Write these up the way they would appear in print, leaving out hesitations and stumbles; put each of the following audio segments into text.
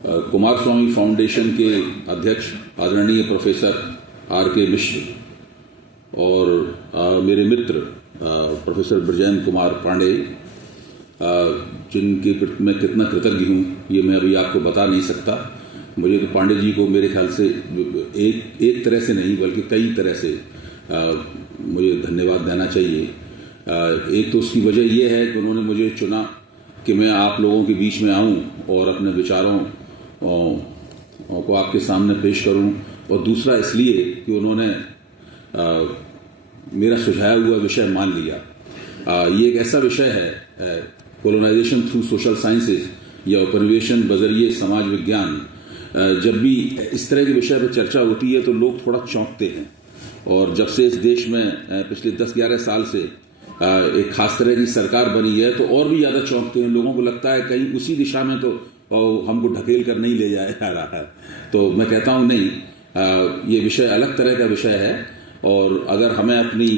Kumaraswamy foundation के अध्यक्ष आदरणीय प्रोफेसर आर.के. मिश्र और मेरे मित्र प्रोफेसर ब्रजेंद्र कुमार पांडे, जिनके प्रति मैं कितना कृतज्ञ हूँ ये मैं अभी आपको बता नहीं सकता। मुझे तो पांडे जी को मेरे ख्याल से एक तरह से नहीं बल्कि कई तरह से मुझे धन्यवाद देना चाहिए। एक तो उसकी वजह यह है कि उन्होंने मुझे चुना कि मैं आप लोगों के बीच में आऊं और अपने विचारों को आपके सामने पेश करूं, और दूसरा इसलिए कि उन्होंने मेरा सुझाया हुआ विषय मान लिया। ये एक ऐसा विषय है, कोलोनाइजेशन थ्रू सोशल साइंसेज या उपनिवेशन बजरिए समाज विज्ञान। जब भी इस तरह के विषय पर चर्चा होती है तो लोग थोड़ा चौंकते हैं, और जब से इस देश में पिछले 10-11 साल से एक खास तरह की सरकार बनी है तो और भी ज़्यादा चौंकते हैं। लोगों को लगता है कहीं उसी दिशा में तो हमको ढकेल कर नहीं ले जाया जा रहा है। तो मैं कहता हूँ नहीं, ये विषय अलग तरह का विषय है, और अगर हमें अपनी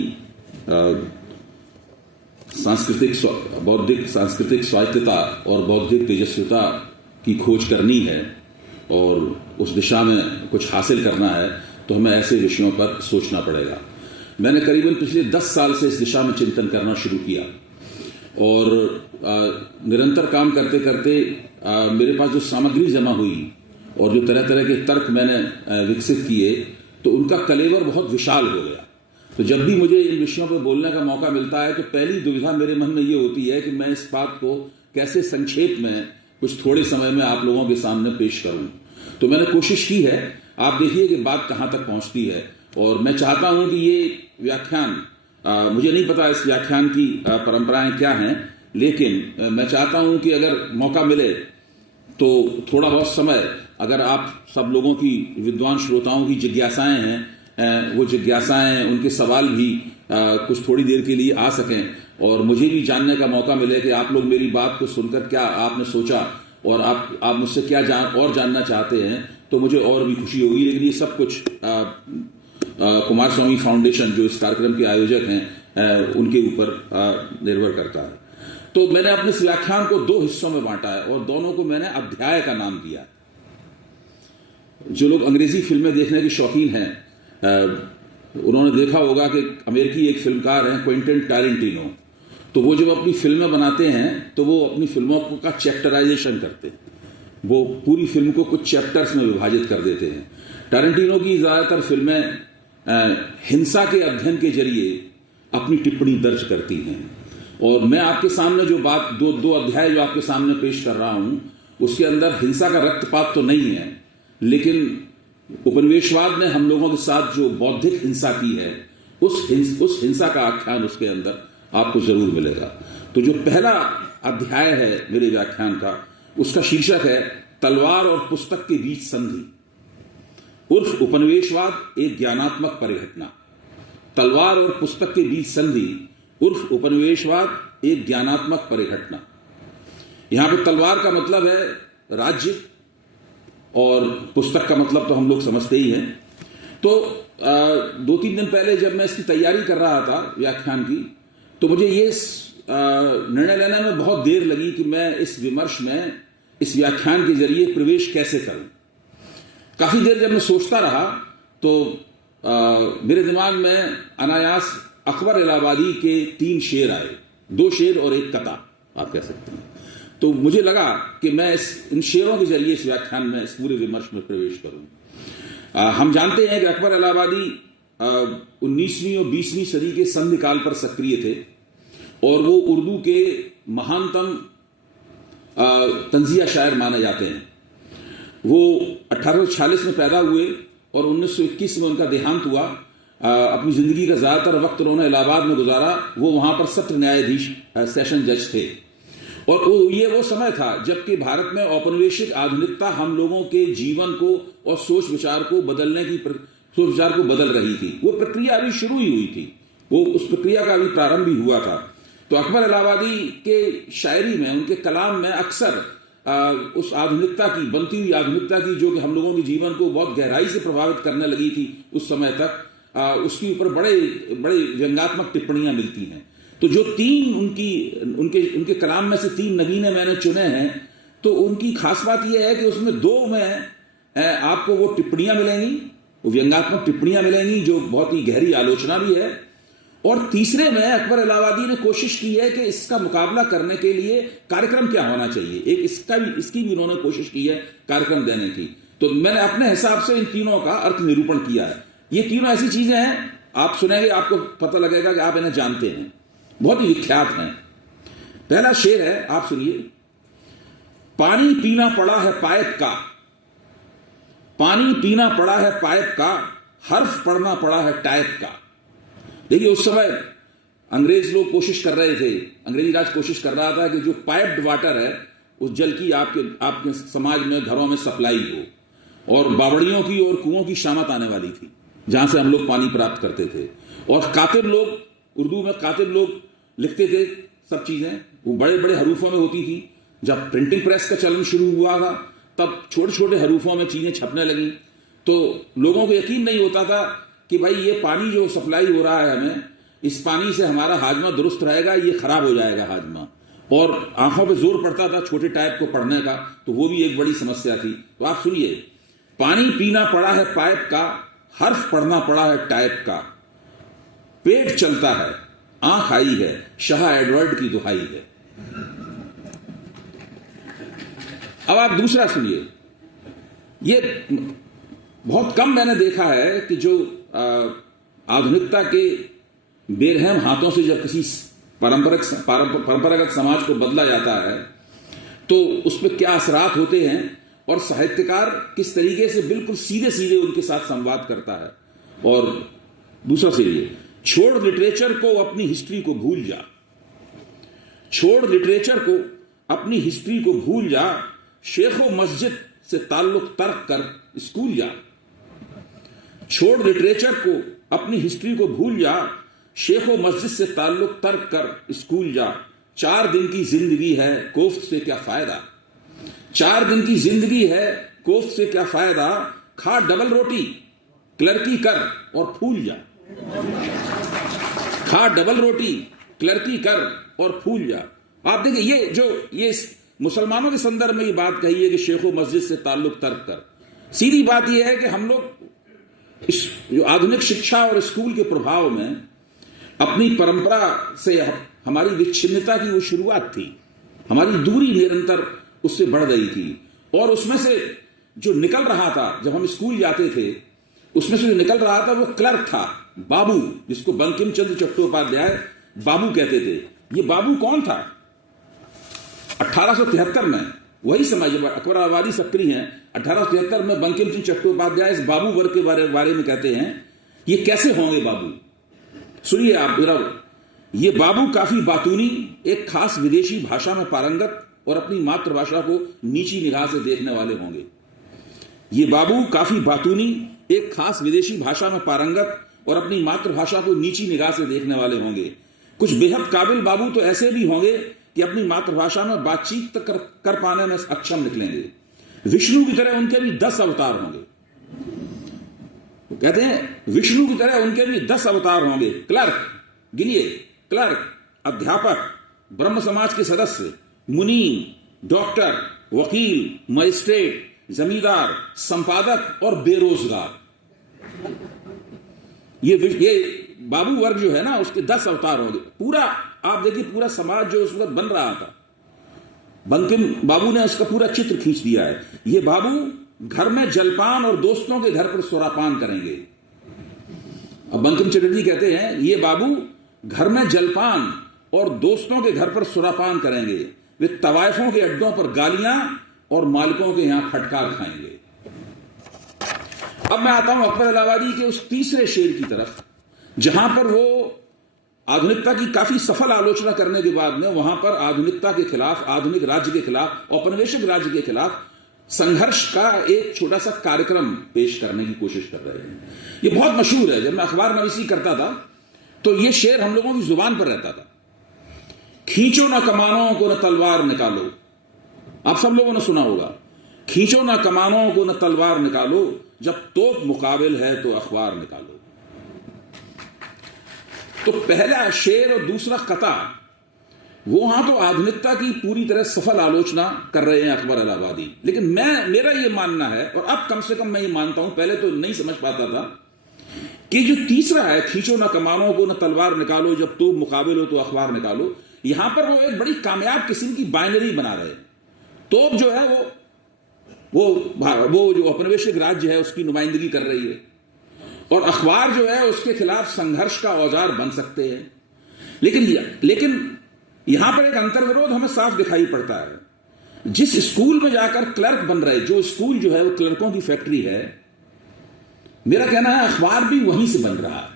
सांस्कृतिक स्वायत्तता और बौद्धिक तेजस्विता की खोज करनी है और उस दिशा में कुछ हासिल करना है तो हमें ऐसे विषयों पर सोचना पड़ेगा। मैंने करीबन पिछले 10 साल से इस दिशा में चिंतन करना शुरू किया, और निरंतर काम करते करते मेरे पास जो सामग्री जमा हुई और जो तरह तरह के तर्क मैंने विकसित किए तो उनका कलेवर बहुत विशाल हो गया। तो जब भी मुझे इन विषयों पर बोलने का मौका मिलता है तो पहली दुविधा मेरे मन में ये होती है कि मैं इस बात को कैसे संक्षेप में कुछ थोड़े समय में आप लोगों के सामने पेश करूं। तो मैंने कोशिश की है, आप देखिए कि बात कहां तक पहुंचती है। और मैं चाहता हूं कि ये व्याख्यान, मुझे नहीं पता इस व्याख्यान की परंपराएं क्या हैं, लेकिन मैं चाहता हूं कि अगर मौका मिले तो थोड़ा बहुत समय अगर आप सब लोगों की, विद्वान श्रोताओं की जिज्ञासाएं हैं, वो जिज्ञासाएं, उनके सवाल भी कुछ थोड़ी देर के लिए आ सकें, और मुझे भी जानने का मौका मिले कि आप लोग मेरी बात को सुनकर क्या आपने सोचा और आप मुझसे क्या जानना चाहते हैं, तो मुझे और भी खुशी होगी। लेकिन ये सब कुछ कुमारस्वामी फाउंडेशन जो इस कार्यक्रम के आयोजक हैं उनके ऊपर निर्भर करता है। तो मैंने अपने इस व्याख्यान को 2 हिस्सों में बांटा है और दोनों को मैंने अध्याय का नाम दिया है। जो लोग अंग्रेजी फिल्में देखने के शौकीन हैं उन्होंने देखा होगा कि अमेरिकी एक फिल्मकार हैं क्विंटन टैरेंटिनो। तो वो जब अपनी फिल्में बनाते हैं तो वो अपनी फिल्मों का चैप्टराइजेशन करते हैं, वो पूरी फिल्म को कुछ चैप्टर्स में विभाजित कर देते हैं। टैरेंटिनो की ज्यादातर फिल्में हिंसा के अध्ययन के जरिए अपनी टिप्पणी दर्ज करती हैं, और मैं आपके सामने जो बात दो अध्याय जो आपके सामने पेश कर रहा हूं उसके अंदर हिंसा का रक्तपात तो नहीं है, लेकिन उपनिवेशवाद ने हम लोगों के साथ जो बौद्धिक हिंसा की है उस हिंसा का आख्यान उसके अंदर आपको जरूर मिलेगा। तो जो पहला अध्याय है मेरे व्याख्यान का, उसका शीर्षक है तलवार और पुस्तक के बीच संधि उर्फ उपनिवेशवाद एक ज्ञानात्मक परिघटना। तलवार और पुस्तक के बीच संधि उर्फ उपनिवेशवाद एक ज्ञानात्मक परिघटना। यहां पर तलवार का मतलब है राज्य और पुस्तक का मतलब तो हम लोग समझते ही हैं। तो 2-3 दिन पहले जब मैं इसकी तैयारी कर रहा था व्याख्यान की, तो मुझे ये निर्णय लेने में बहुत देर लगी कि मैं इस विमर्श में इस व्याख्यान के जरिए प्रवेश कैसे करूं। काफी देर जब मैं सोचता रहा तो मेरे दिमाग में अनायास अकबर इलाहाबादी के 3 शेर आए, 2 शेर और एक कथा आप कह सकते हैं। तो मुझे लगा कि मैं इन शेरों के जरिए इस व्याख्यान में, इस पूरे विमर्श में प्रवेश करूं। हम जानते हैं कि अकबर इलाहाबादी 19वीं और 20वीं सदी के संधि काल पर सक्रिय थे, और वो उर्दू के महानतम तंजिया शायर माने जाते हैं। वो 1846 में पैदा हुए और 1921 में उनका देहांत हुआ। अपनी जिंदगी का ज्यादातर वक्त उन्होंने इलाहाबाद में गुजारा। वो वहां पर सत्र न्यायाधीश, सेशन जज थे, और वो समय था जबकि भारत में औपनिवेशिक आधुनिकता हम लोगों के जीवन को और सोच विचार को बदल रही थी। वो प्रक्रिया अभी शुरू ही हुई थी, वो उस प्रक्रिया का अभी प्रारंभ भी हुआ था। तो अकबर इलाहाबादी के शायरी में, उनके कलाम में अक्सर उस आधुनिकता की, बनती हुई आधुनिकता की, जो कि हम लोगों के जीवन को बहुत गहराई से प्रभावित करने लगी थी उस समय तक, उसके ऊपर बड़े व्यंग्यात्मक टिप्पणियां मिलती हैं। तो जो 3 उनके कलाम में से 3 नगीने मैंने चुने हैं, तो उनकी खास बात यह है कि उसमें 2 में आपको वो टिप्पणियां मिलेंगी, वो व्यंग्यात्मक टिप्पणियां मिलेंगी जो बहुत ही गहरी आलोचना भी है, और तीसरे में अकबर इलाहाबादी ने कोशिश की है कि इसका मुकाबला करने के लिए कार्यक्रम क्या होना चाहिए, एक इसकी भी उन्होंने कोशिश की है कार्यक्रम देने की। तो मैंने अपने हिसाब से इन तीनों का अर्थ निरूपण किया है। ये तीनों ऐसी चीजें हैं, आप सुनेंगे आपको पता लगेगा कि आप इन्हें जानते हैं, बहुत ही विख्यात हैं। पहला शेर है, आप सुनिए। पानी पीना पड़ा है पाइप का, पानी पीना पड़ा है पाइप का, हर्फ पढ़ना पड़ा है टाइप का। देखिए उस समय अंग्रेज लोग कोशिश कर रहे थे, अंग्रेजी राज कोशिश कर रहा था कि जो पाइप्ड वाटर है उस जल की आपके समाज में, घरों में सप्लाई हो, और बावड़ियों की और कुओं की शामत आने वाली थी जहां से हम लोग पानी प्राप्त करते थे। और कातिब लोग, उर्दू में कातिब लोग लिखते थे सब चीजें, वो बड़े बड़े हरूफों में होती थी। जब प्रिंटिंग प्रेस का चलन शुरू हुआ था तब छोटे छोटे हरूफों में चीजें छपने लगी, तो लोगों को यकीन नहीं होता था कि भाई ये पानी जो सप्लाई हो रहा है हमें, इस पानी से हमारा हाजमा दुरुस्त रहेगा, ये खराब हो जाएगा हाजमा। और आंखों पे जोर पड़ता था छोटे टाइप को पढ़ने का, तो वो भी एक बड़ी समस्या थी। तो आप सुनिए, पानी पीना पड़ा है पाइप का, हर्फ पढ़ना पड़ा है टाइप का, पेट चलता है, आंख आई है, शाह एडवर्ड की दुहाई है। अब आप दूसरा सुनिए। ये बहुत कम मैंने देखा है कि जो आधुनिकता के बेरहम हाथों से जब किसी परंपरागत समाज को बदला जाता है तो उस पर क्या असरात होते हैं, और साहित्यकार किस तरीके से बिल्कुल सीधे सीधे उनके साथ संवाद करता है। और दूसरा सुनिए। छोड़ लिटरेचर को अपनी हिस्ट्री को भूल जा, छोड़ लिटरेचर को अपनी हिस्ट्री को भूल जा, शेखो मस्जिद से ताल्लुक तर्क कर स्कूल जा। छोड़ लिटरेचर को अपनी हिस्ट्री को भूल जा, शेखो मस्जिद से ताल्लुक तर्क कर स्कूल जा। 4 दिन की जिंदगी है कोफ्त से क्या फायदा, 4 दिन की जिंदगी है कोफ्त से क्या फायदा, खा डबल रोटी क्लर्की कर और फूल जा। खा डबल रोटी क्लर्की कर और फूल जा। आप देखिए ये मुसलमानों के संदर्भ में ये बात कही है कि शेखो मस्जिद से ताल्लुक तर्क कर। सीधी बात यह है कि हम लोग इस जो आधुनिक शिक्षा और स्कूल के प्रभाव में अपनी परंपरा से हमारी विच्छिन्नता की वो शुरुआत थी, हमारी दूरी निरंतर उससे बढ़ गई थी। और उसमें से जो निकल रहा था जब हम स्कूल जाते थे, उसमें से जो निकल रहा था वो क्लर्क था, बाबू, जिसको बंकिम चंद्र चट्टोपाध्याय बाबू कहते थे। ये बाबू कौन था? 1873 में वही समय जब अकबर इलाहाबादी सक्रिय हैं, 1873 में बंकिम चंद्र चट्टोपाध्याय इस बाबू वर्ग के बारे में कहते हैं। ये कैसे होंगे बाबू? सुनिए आप मेरा। ये बाबू काफी बातूनी, एक खास विदेशी भाषा में पारंगत और अपनी मातृभाषा को नीची निगाह से देखने वाले होंगे। ये बाबू काफी बातूनी, एक खास विदेशी भाषा में पारंगत और अपनी मातृभाषा को नीची निगाह से देखने वाले होंगे। कुछ बेहद काबिल बाबू तो ऐसे भी होंगे कि अपनी मातृभाषा में बातचीत कर पाने में अक्षम निकलेंगे। विष्णु की तरह उनके भी 10 अवतार होंगे। कहते हैं विष्णु की तरह उनके भी 10 अवतार होंगे। क्लर्क, गिनिए, क्लर्क, अध्यापक, ब्रह्म समाज के सदस्य, मुनि, डॉक्टर, वकील, मजिस्ट्रेट, जमींदार, संपादक और बेरोजगार। ये बाबू वर्ग जो है ना, उसके 10 अवतार होंगे। पूरा आप देखिए, पूरा समाज जो उस वक्त बन रहा था, बंकिम बाबू ने उसका पूरा चित्र खींच दिया है। ये बाबू घर में जलपान और दोस्तों के घर पर सुरापान करेंगे। अब बंकिम चटर्जी कहते हैं ये बाबू घर में जलपान और दोस्तों के घर पर सुरापान करेंगे। वे तवायफों के अड्डों पर गालियां और मालिकों के यहां फटकार खाएंगे। अब मैं आता हूं अकबर इलाहाबादी के उस तीसरे शेर की तरफ, जहां पर वो आधुनिकता की काफी सफल आलोचना करने के बाद में वहां पर आधुनिकता के खिलाफ, आधुनिक राज्य के खिलाफ, औपनिवेशिक राज्य के खिलाफ संघर्ष का एक छोटा सा कार्यक्रम पेश करने की कोशिश कर रहे हैं। ये बहुत मशहूर है। जब मैं अखबार नवीसी करता था तो ये शेर हम लोगों की जुबान पर रहता था। खींचो ना कमानों को न तलवार निकालो। आप सब लोगों ने सुना होगा, खींचो ना कमानों को न तलवार निकालो, जब तोप मुकाबिल है तो अखबार निकालो। तो पहला शेर और दूसरा कता वो वहां तो आधुनिकता की पूरी तरह सफल आलोचना कर रहे हैं अकबर इलाहाबादी, लेकिन मेरा ये मानना है, और अब कम से कम मैं ये मानता हूं, पहले तो नहीं समझ पाता था, कि जो तीसरा है, खींचो ना कमानों को, ना तलवार निकालो, जब तो मुकाबिल हो तो अखबार निकालो, यहां पर वो एक बड़ी कामयाब किस्म की बाइनरी बना रहे हैं। तोप जो है वो जो औपनिवेशिक राज्य है उसकी नुमाइंदगी कर रही है, और अखबार जो है उसके खिलाफ संघर्ष का औजार बन सकते हैं। लेकिन यहां पर एक अंतर्विरोध हमें साफ दिखाई पड़ता है। जिस स्कूल में जाकर क्लर्क बन रहे, जो स्कूल जो है वो क्लर्कों की फैक्ट्री है, मेरा कहना है अखबार भी वहीं से बन रहा है।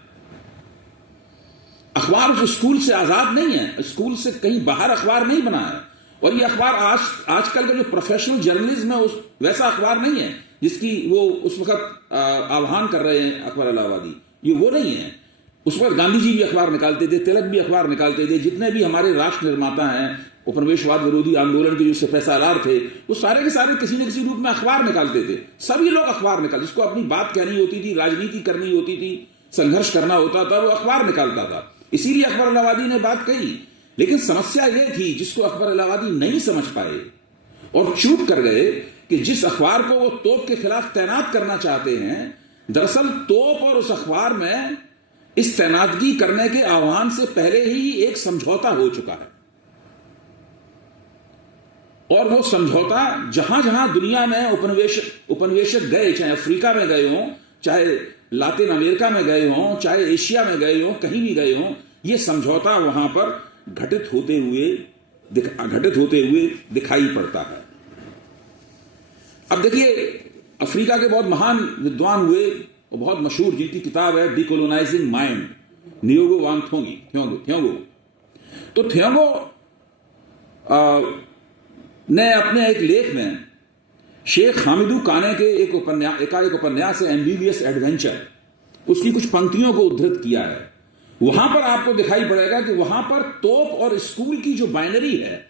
अखबार उस स्कूल से आजाद नहीं है, स्कूल से कहीं बाहर अखबार नहीं बना है। और ये अखबार आजकल का जो प्रोफेशनल जर्नलिज्म है वैसा अखबार नहीं है जिसकी वो उस वक्त आह्वान कर रहे हैं अकबर इलाहाबादी, ये वो नहीं है। उस वक्त गांधी जी भी अखबार निकालते थे, तिलक भी अखबार निकालते थे, जितने भी हमारे राष्ट्र निर्माता हैं, उपनिवेशवाद विरोधी आंदोलन के जो सिपहसालार थे, वो सारे के सारे किसी न किसी रूप में अखबार निकालते थे। सभी लोग अखबार निकालते, जिसको अपनी बात कहनी होती थी, राजनीति करनी होती थी, संघर्ष करना होता था, वो अखबार निकालता था। इसीलिए अकबर इलाहाबादी ने बात कही। लेकिन समस्या यह थी जिसको अकबर इलाहाबादी नहीं समझ पाए और चूक कर गए, कि जिस अखबार को वो तोप के खिलाफ तैनात करना चाहते हैं, दरअसल तोप और उस अखबार में इस तैनातगी करने के आह्वान से पहले ही एक समझौता हो चुका है। और वो समझौता जहां जहां दुनिया में उपनिवेशक गए, चाहे अफ्रीका में गए हों, चाहे लातिन अमेरिका में गए हों, चाहे एशिया में गए हों, कहीं भी गए हों, ये समझौता वहां पर घटित होते हुए दिखाई पड़ता है। अब देखिए, अफ्रीका के बहुत महान विद्वान हुए और बहुत मशहूर, जिनकी किताब है डिकोलोनाइजिंग माइंड, नियोगो वांग थियोंगो। तो थियोंगो ने अपने एक लेख में शेख हामिदू काने के एक उपन्यास है एमबीबीएस एडवेंचर, उसकी कुछ पंक्तियों को उद्धृत किया है। वहां पर आपको दिखाई पड़ेगा कि वहां पर तोप और स्कूल की जो बाइनरी है,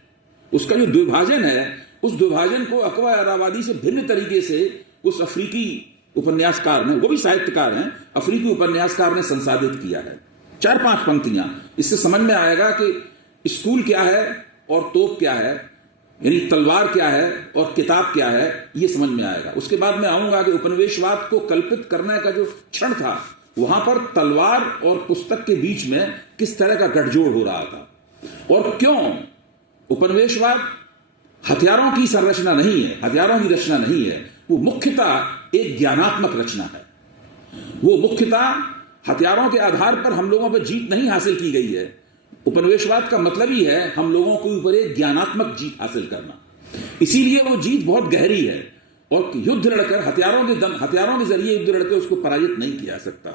उसका जो द्विभाजन है, उस द्विभाजन को अकबर इलाहाबादी से भिन्न तरीके से उस अफ्रीकी उपन्यासकार ने, वो भी साहित्यकार हैं, अफ्रीकी उपन्यासकार ने संसाधित किया है। 4-5 पंक्तियां, इससे समझ में आएगा कि स्कूल क्या है और तोप क्या है, यानी तलवार क्या है और किताब क्या है, यह समझ में आएगा। उसके बाद मैं आऊंगा कि उपनिवेशवाद को कल्पित करने का जो क्षण था, वहां पर तलवार और पुस्तक के बीच में किस तरह का गठजोड़ हो रहा था, और क्यों उपनिवेशवाद हथियारों की संरचना नहीं है, हथियारों की रचना नहीं है, वो मुख्यतः एक ज्ञानात्मक रचना है। वो मुख्यतः हथियारों के आधार पर हम लोगों पर जीत नहीं हासिल की गई है। उपनिवेशवाद का मतलब ही है हम लोगों के ऊपर एक ज्ञानात्मक जीत हासिल करना। इसीलिए वो जीत बहुत गहरी है, और युद्ध लड़कर हथियारों के जरिए युद्ध लड़कर उसको पराजित नहीं किया जा सकता।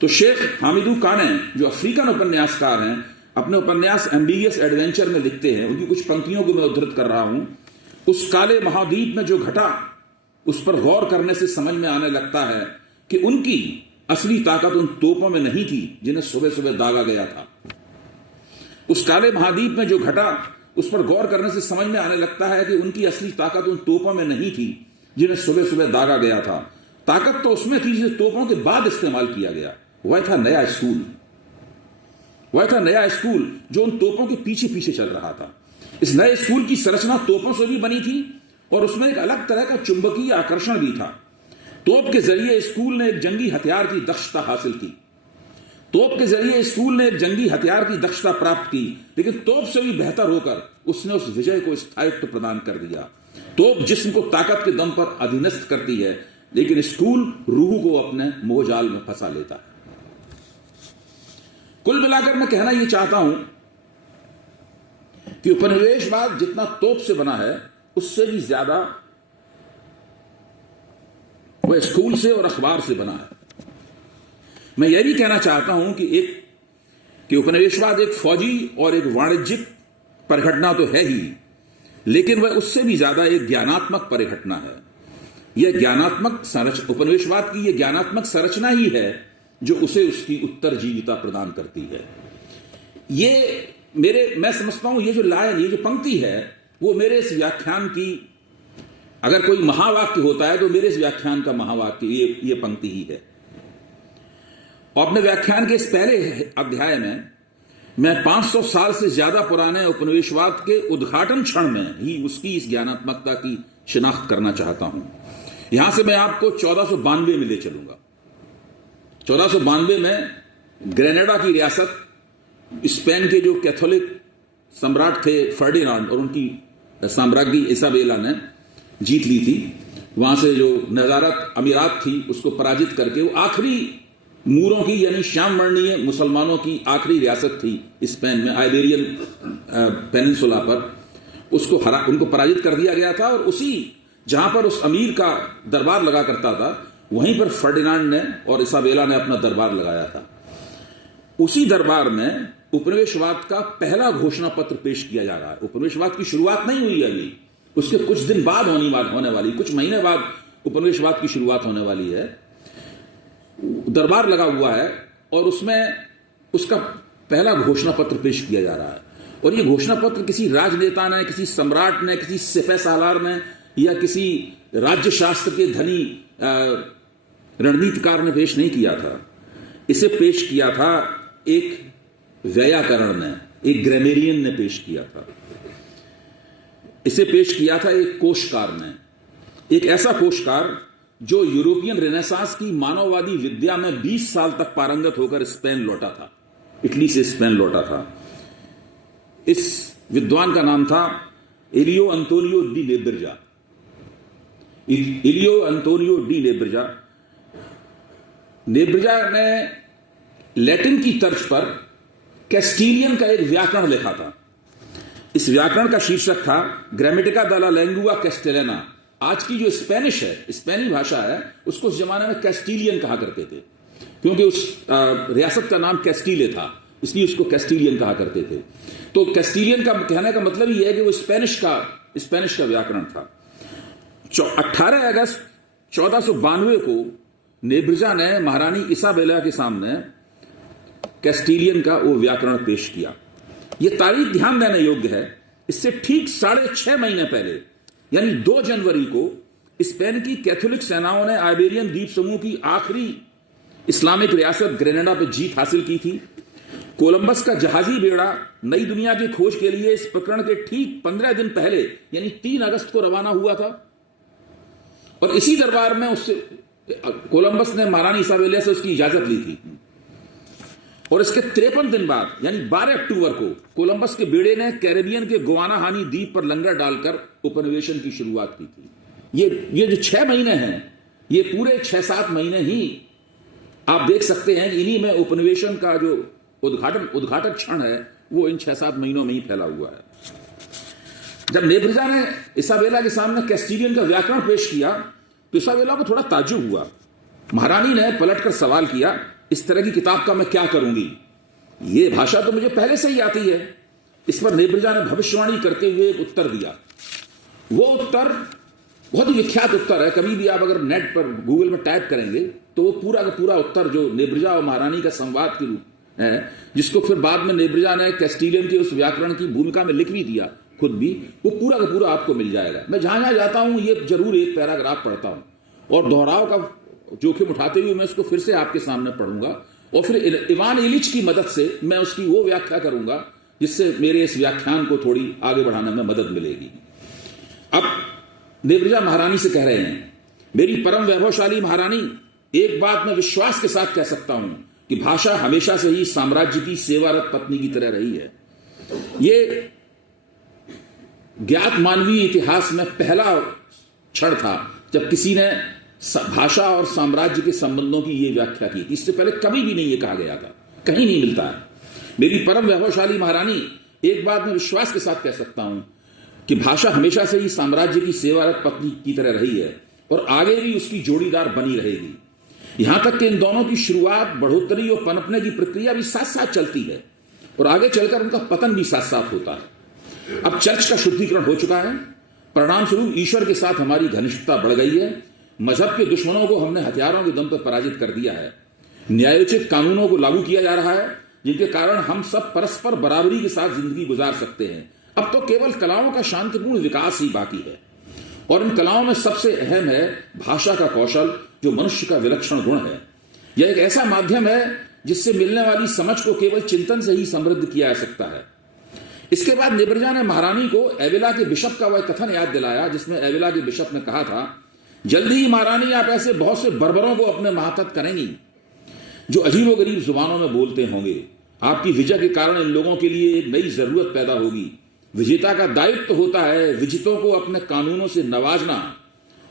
तो शेख हामिदू काने, जो अफ्रीकन उपन्यासकार हैं, अपने उपन्यास एमबीबीएस एडवेंचर में लिखते हैं, उनकी कुछ पंक्तियों को मैं उद्धृत कर रहा हूं। उस काले महाद्वीप में जो घटा, उस पर गौर करने से समझ में आने लगता है कि उनकी असली ताकत उन तोपों में नहीं थी जिन्हें सुबह सुबह दागा गया था। उस काले महाद्वीप में जो घटा, उस पर गौर करने से समझ में आने लगता है कि उनकी असली ताकत उन तोपों में नहीं थी जिन्हें सुबह सुबह दागा गया था। ताकत तो उसमें थी जिसे तोपों के बाद इस्तेमाल किया गया। वह था नया स्कूल, वह था नया स्कूल जो उन तोपों के पीछे पीछे चल रहा था। इस नए स्कूल की संरचना तोपों से भी बनी थी, और उसमें एक अलग तरह का चुंबकीय आकर्षण भी था। तोप के जरिए स्कूल ने एक जंगी हथियार की दक्षता हासिल की, तोप के जरिए स्कूल ने एक जंगी हथियार की दक्षता प्राप्त की, लेकिन तोप से भी बेहतर होकर उसने उस विजय को स्थायित्व प्रदान कर दिया। तोप जिस्म को ताकत के दम पर अधीनस्थ करती है, लेकिन स्कूल रूह को अपने मोहजाल में फंसा लेता है। कुल मिलाकर मैं कहना यह चाहता हूं कि उपनिवेशवाद जितना तोप से बना है, उससे भी ज्यादा वह स्कूल से और अखबार से बना है। मैं यह भी कहना चाहता हूं कि उपनिवेशवाद एक फौजी और एक वाणिज्यिक परिघटना तो है ही, लेकिन वह उससे भी ज्यादा एक ज्ञानात्मक परिघटना है। यह ज्ञानात्मक उपनिवेशवाद की यह ज्ञानात्मक संरचना ही है जो उसे उसकी उत्तरजीविता प्रदान करती है। मैं समझता हूं ये जो लाइन, ये जो पंक्ति है, वो मेरे इस व्याख्यान की, अगर कोई महावाक्य होता है तो मेरे इस व्याख्यान का महावाक्य ये पंक्ति ही है। और अपने व्याख्यान के इस पहले अध्याय में मैं 500 साल से ज्यादा पुराने उपनिवेशवाद के उद्घाटन क्षण में ही उसकी इस ज्ञानात्मकता की शिनाख्त करना चाहता हूं। यहां से मैं आपको 1492 में ले चलूंगा। 1492 में ग्रेनेडा की रियासत स्पेन के जो कैथोलिक सम्राट थे फर्डिनांड और उनकी साम्राज्ञी इसाबेला ने जीत ली थी। वहां से जो नजारत अमीरात थी उसको पराजित करके वो आखिरी मूरों की यानी श्याम वर्णीय मुसलमानों की आखिरी रियासत थी स्पेन में, आइबेरियन पेनिनसुला पर, उसको उनको पराजित कर दिया गया था। और उसी जहां पर उस अमीर का दरबार लगा करता था वहीं पर फर्डिनांड ने और इसाबेला ने अपना दरबार लगाया था। उसी दरबार में उपनिवेशवाद का पहला घोषणा पत्र पेश किया जा रहा है। उपनिवेशवाद की शुरुआत नहीं हुई अभी, उसके कुछ दिन बाद होने वाली, कुछ महीने बाद उपनिवेशवाद की शुरुआत होने वाली है। दरबार लगा हुआ है और उसमें उसका पहला घोषणा पत्र पेश किया जा रहा है। और यह घोषणा पत्र किसी राजनेता ने, किसी सम्राट ने, किसी सिपह सालार ने या किसी राज्य शास्त्र के धनी रणनीतिकार ने पेश नहीं किया था। इसे पेश किया था एक व्याकरण ने, एक ग्रामेरियन ने पेश किया था। इसे पेश किया था एक कोशकार ने, एक ऐसा कोशकार जो यूरोपियन रेनेसांस की मानववादी विद्या में 20 साल तक पारंगत होकर स्पेन लौटा था, इटली से स्पेन लौटा था। इस विद्वान का नाम था एलियो अंतोनियो डी लेब्रिजा। एलियो अंतोनियो डी लेब्रिजा ने लैटिन की तर्ज पर कैस्टिलियन का एक व्याकरण लिखा था। इस व्याकरण का शीर्षक था ग्रामेटिका द ला लैंगुआ कैस्टेलाना। आज की जो स्पेनिश है, स्पेनी भाषा है, उसको उस जमाने में कैस्टिलियन कहा करते थे, क्योंकि उस रियासत का नाम कैस्टिले था, इसलिए उसको कैस्टिलियन कहा करते थे। तो कैस्टिलियन का कहने का मतलब ये है कि वो स्पेनिश का व्याकरण था। 18 अगस्त 1492 को नेब्रिजा ने महारानी इसाबेला के सामने कैस्टिलियन का वो व्याकरण पेश किया। यह तारीख ध्यान देने योग्य है। इससे ठीक 6.5 महीने पहले यानी 2 जनवरी को स्पेन की कैथोलिक सेनाओं ने आइबेरियन द्वीप समूह की आखिरी इस्लामिक रियासत ग्रेनेडा पर जीत हासिल की थी। कोलंबस का जहाजी बेड़ा नई दुनिया की खोज के लिए इस प्रकरण के ठीक 15 दिन पहले यानी 3 अगस्त को रवाना हुआ था। और इसी दरबार में उससे कोलंबस ने महारानी इसाबेला से उसकी इजाजत ली थी। और इसके 53 दिन बाद यानी 12 अक्टूबर को कोलंबस के बेड़े ने कैरेबियन के गोवाना हानी द्वीप पर लंगर डालकर उपनिवेशन की शुरुआत की थी। ये जो 6 महीने हैं, ये पूरे 6-7 महीने ही आप देख सकते हैं कि इन्हीं में उपनिवेशन का जो उद्घाटन क्षण है वो इन 6-7 महीनों में ही फैला हुआ है। जब नेब्रिजा ने इसाबेला के सामने कैस्टिलियन का व्याकरण पेश किया तो इसाबेला को थोड़ा ताज्जुब हुआ। महारानी ने पलटकर सवाल किया, इस तरह की किताब का मैं क्या करूंगी? ये भाषा तो मुझे पहले से ही आती है। इस पर नेब्रिजा ने भविष्यवाणी करते हुए एक उत्तर दिया। वो उत्तर बहुत ही विख्यात उत्तर है। कभी भी आप अगर नेट पर गूगल में टाइप करेंगे तो वो पूरा का पूरा उत्तर जो नेब्रिजा और महारानी का संवाद के रूप है, जिसको फिर बाद में नेब्रिजा ने कैस्टिलियन के उस व्याकरण की भूमिका में लिख भी दिया खुद भी, वो पूरा का पूरा आपको मिल जाएगा। मैं जहां जहां जाता हूं ये जरूर एक पैराग्राफ पढ़ता हूं और दोहराव का जोखिम उठाते हुए मैं उसको फिर से आपके सामने पढ़ूंगा और फिर इवान इलिच की मदद से मैं उसकी वो व्याख्या करूंगा जिससे मेरे इस व्याख्यान को थोड़ी आगे बढ़ाने में मदद मिलेगी। अब नेब्रिजा महारानी से कह रहे हैं, मेरी परम वैभवशाली महारानी, एक बात मैं विश्वास के साथ कह सकता हूं कि भाषा हमेशा से ही साम्राज्य की सेवारत पत्नी की तरह रही है। ये ज्ञात मानवीय इतिहास में पहला क्षण था जब किसी ने भाषा और साम्राज्य के संबंधों की यह व्याख्या की। इससे पहले कभी भी नहीं ये कहा गया था, कहीं नहीं मिलता है। मेरी परम वैभवशाली महारानी, एक बात मैं विश्वास के साथ कह सकता हूं कि भाषा हमेशा से ही साम्राज्य की सेवारत पत्नी की तरह रही है और आगे भी उसकी जोड़ीदार बनी रहेगी। यहां तक कि इन दोनों की शुरुआत, बढ़ोतरी और पनपने की प्रक्रिया भी साथ साथ चलती है और आगे चलकर उनका पतन भी साथ साथ होता है। अब चर्च का शुद्धिकरण हो चुका है, परिणाम स्वरूप ईश्वर के साथ हमारी घनिष्ठता बढ़ गई है। मजहब के दुश्मनों को हमने हथियारों के दम पर पराजित कर दिया है। न्यायोचित कानूनों को लागू किया जा रहा है जिनके कारण हम सब परस्पर बराबरी के साथ जिंदगी गुजार सकते हैं। अब तो केवल कलाओं का शांतिपूर्ण विकास ही बाकी है और इन कलाओं में सबसे अहम है भाषा का कौशल, जो मनुष्य का विलक्षण गुण है। यह एक ऐसा माध्यम है जिससे मिलने वाली समझ को केवल चिंतन से ही समृद्ध किया जा सकता है। इसके बाद नेब्रजा ने महारानी को एविला के बिशप का वह कथन याद दिलाया जिसमें एविला के बिशप ने कहा था, जल्दी ही महारानी आप ऐसे बहुत से बर्बरों को अपने महातत करेंगी जो अजीबोगरीब जुबानों में बोलते होंगे। आपकी विजय के कारण इन लोगों के लिए एक नई जरूरत पैदा होगी। विजेता का दायित्व होता है विजितों को अपने कानूनों से नवाजना,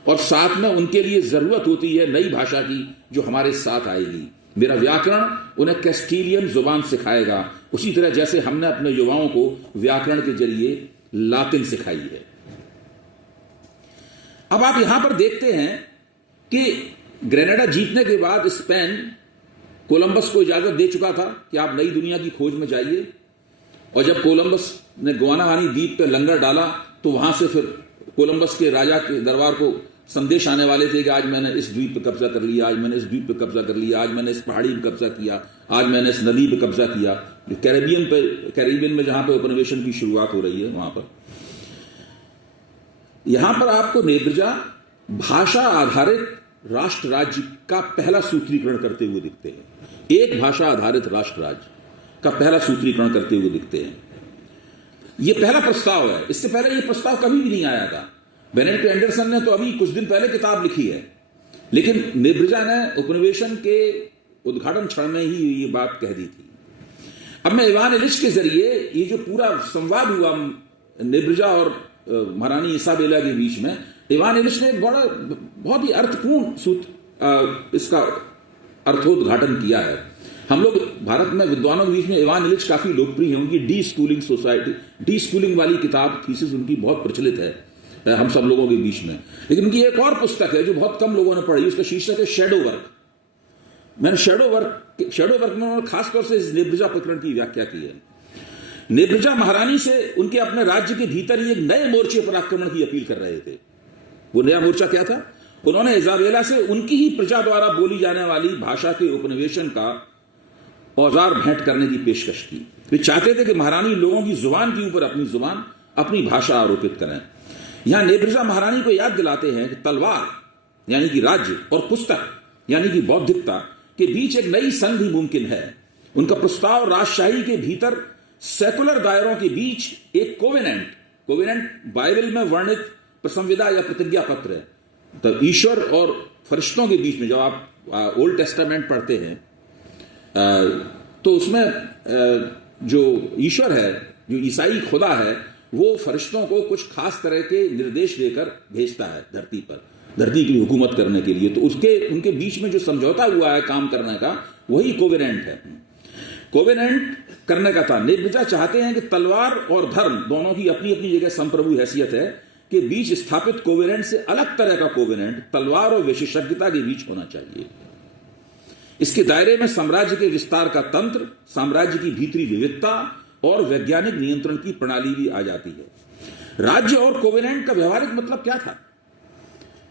और साथ में उनके लिए जरूरत होती है नई भाषा की जो हमारे साथ आएगी। मेरा व्याकरण उन्हें कैस्टिलियन जुबान सिखाएगा, उसी तरह जैसे हमने अपने युवाओं को व्याकरण के जरिए लातिन सिखाई है। अब आप यहां पर देखते हैं कि ग्रेनेडा जीतने के बाद स्पेन कोलंबस को इजाजत दे चुका था कि आप नई दुनिया की खोज में जाइए, और जब कोलंबस ने गुआनावानी द्वीप पे लंगर डाला तो वहां से फिर कोलंबस के राजा के दरबार को संदेश आने वाले थे कि आज मैंने इस द्वीप पे कब्जा कर लिया, आज मैंने इस द्वीप पे कब्जा कर लिया, आज मैंने इस पहाड़ी पे कब्जा किया, आज मैंने इस नदी पे कब्जा किया। जो कैरेबियन में जहां पे उपनिवेशन की शुरुआत हो रही है वहां पर, यहां पर आपको नेब्रजा भाषा आधारित राष्ट्र राज्य का पहला सूत्रीकरण करते हुए दिखते हैं। एक भाषा आधारित राष्ट्र राज्य का पहला सूत्रीकरण करते हुए दिखते हैं। यह पहला प्रस्ताव है, इससे पहले यह प्रस्ताव कभी भी नहीं आया था। बेनेडिक्ट एंडरसन ने तो अभी कुछ दिन पहले किताब लिखी है, लेकिन नेब्रजा ने उपनिवेशन के उद्घाटन क्षण में ही ये बात कह दी थी। अब मैं इवान इलिच के जरिए ये जो पूरा संवाद हुआ नेब्रजा और महारानी इसाबेला के बीच में, इवान इलिच ने एक बहुत ही अर्थपूर्ण इसका अर्थोद्घाटन किया है। हम लोग भारत में विद्वानों के बीच में इवान इलिच काफी लोकप्रिय हैं। उनकी D schooling society, D schooling वाली किताब थीसिस उनकी बहुत प्रचलित है हम सब लोगों के बीच में। लेकिन उनकी एक और पुस्तक है जो बहुत कम लोगों ने पढ़ी, उसका शीर्षक है शैडो वर्क। मैंने शैडो वर्क में उन्होंने खासतौर से इस नेब्रजा प्रकरण की व्याख्या की है। नेब्रजा महारानी से उनके अपने राज्य के भीतर ही एक नए मोर्चे पर आक्रमण की अपील कर रहे थे। वो नया मोर्चा क्या था? उन्होंने इजाबेला से उनकी ही प्रजा द्वारा बोली जाने वाली भाषा के उपनिवेशन का औजार भेंट करने की पेशकश की। वे चाहते थे कि महारानी लोगों की जुबान के ऊपर अपनी जुबान, अपनी भाषा आरोपित करें। यहां नेब्रजा महारानी को याद दिलाते हैं कि तलवार यानी कि राज्य और पुस्तक यानी कि बौद्धिकता के बीच एक नई संधि मुमकिन है। उनका प्रस्ताव राजशाही के भीतर सेकुलर दायरों के बीच एक कोवेनेंट बाइबल में वर्णित प्रसंविदा या प्रतिज्ञा पत्र है। तो ईश्वर और फरिश्तों के बीच में जब आप ओल्ड टेस्टामेंट पढ़ते हैं तो उसमें जो ईश्वर है, जो ईसाई खुदा है, वो फरिश्तों को कुछ खास तरह के निर्देश देकर भेजता है धरती की हुकूमत करने के लिए। तो उनके बीच में जो समझौता हुआ है काम करने का, वही कोवेनेंट है। कोवेनेंट करने का था। नेब्रजा चाहते हैं कि तलवार और धर्म दोनों की अपनी अपनी जगह संप्रभु हैसियत है के बीच स्थापित कोवेनेंट से अलग तरह का कोवेनेंट तलवार और विशेषज्ञता के बीच होना चाहिए। इसके दायरे में साम्राज्य के विस्तार का तंत्र, साम्राज्य की भीतरी विविधता और वैज्ञानिक नियंत्रण की प्रणाली भी आ जाती है। राज्य और कोवेनेंट का व्यवहारिक मतलब क्या था?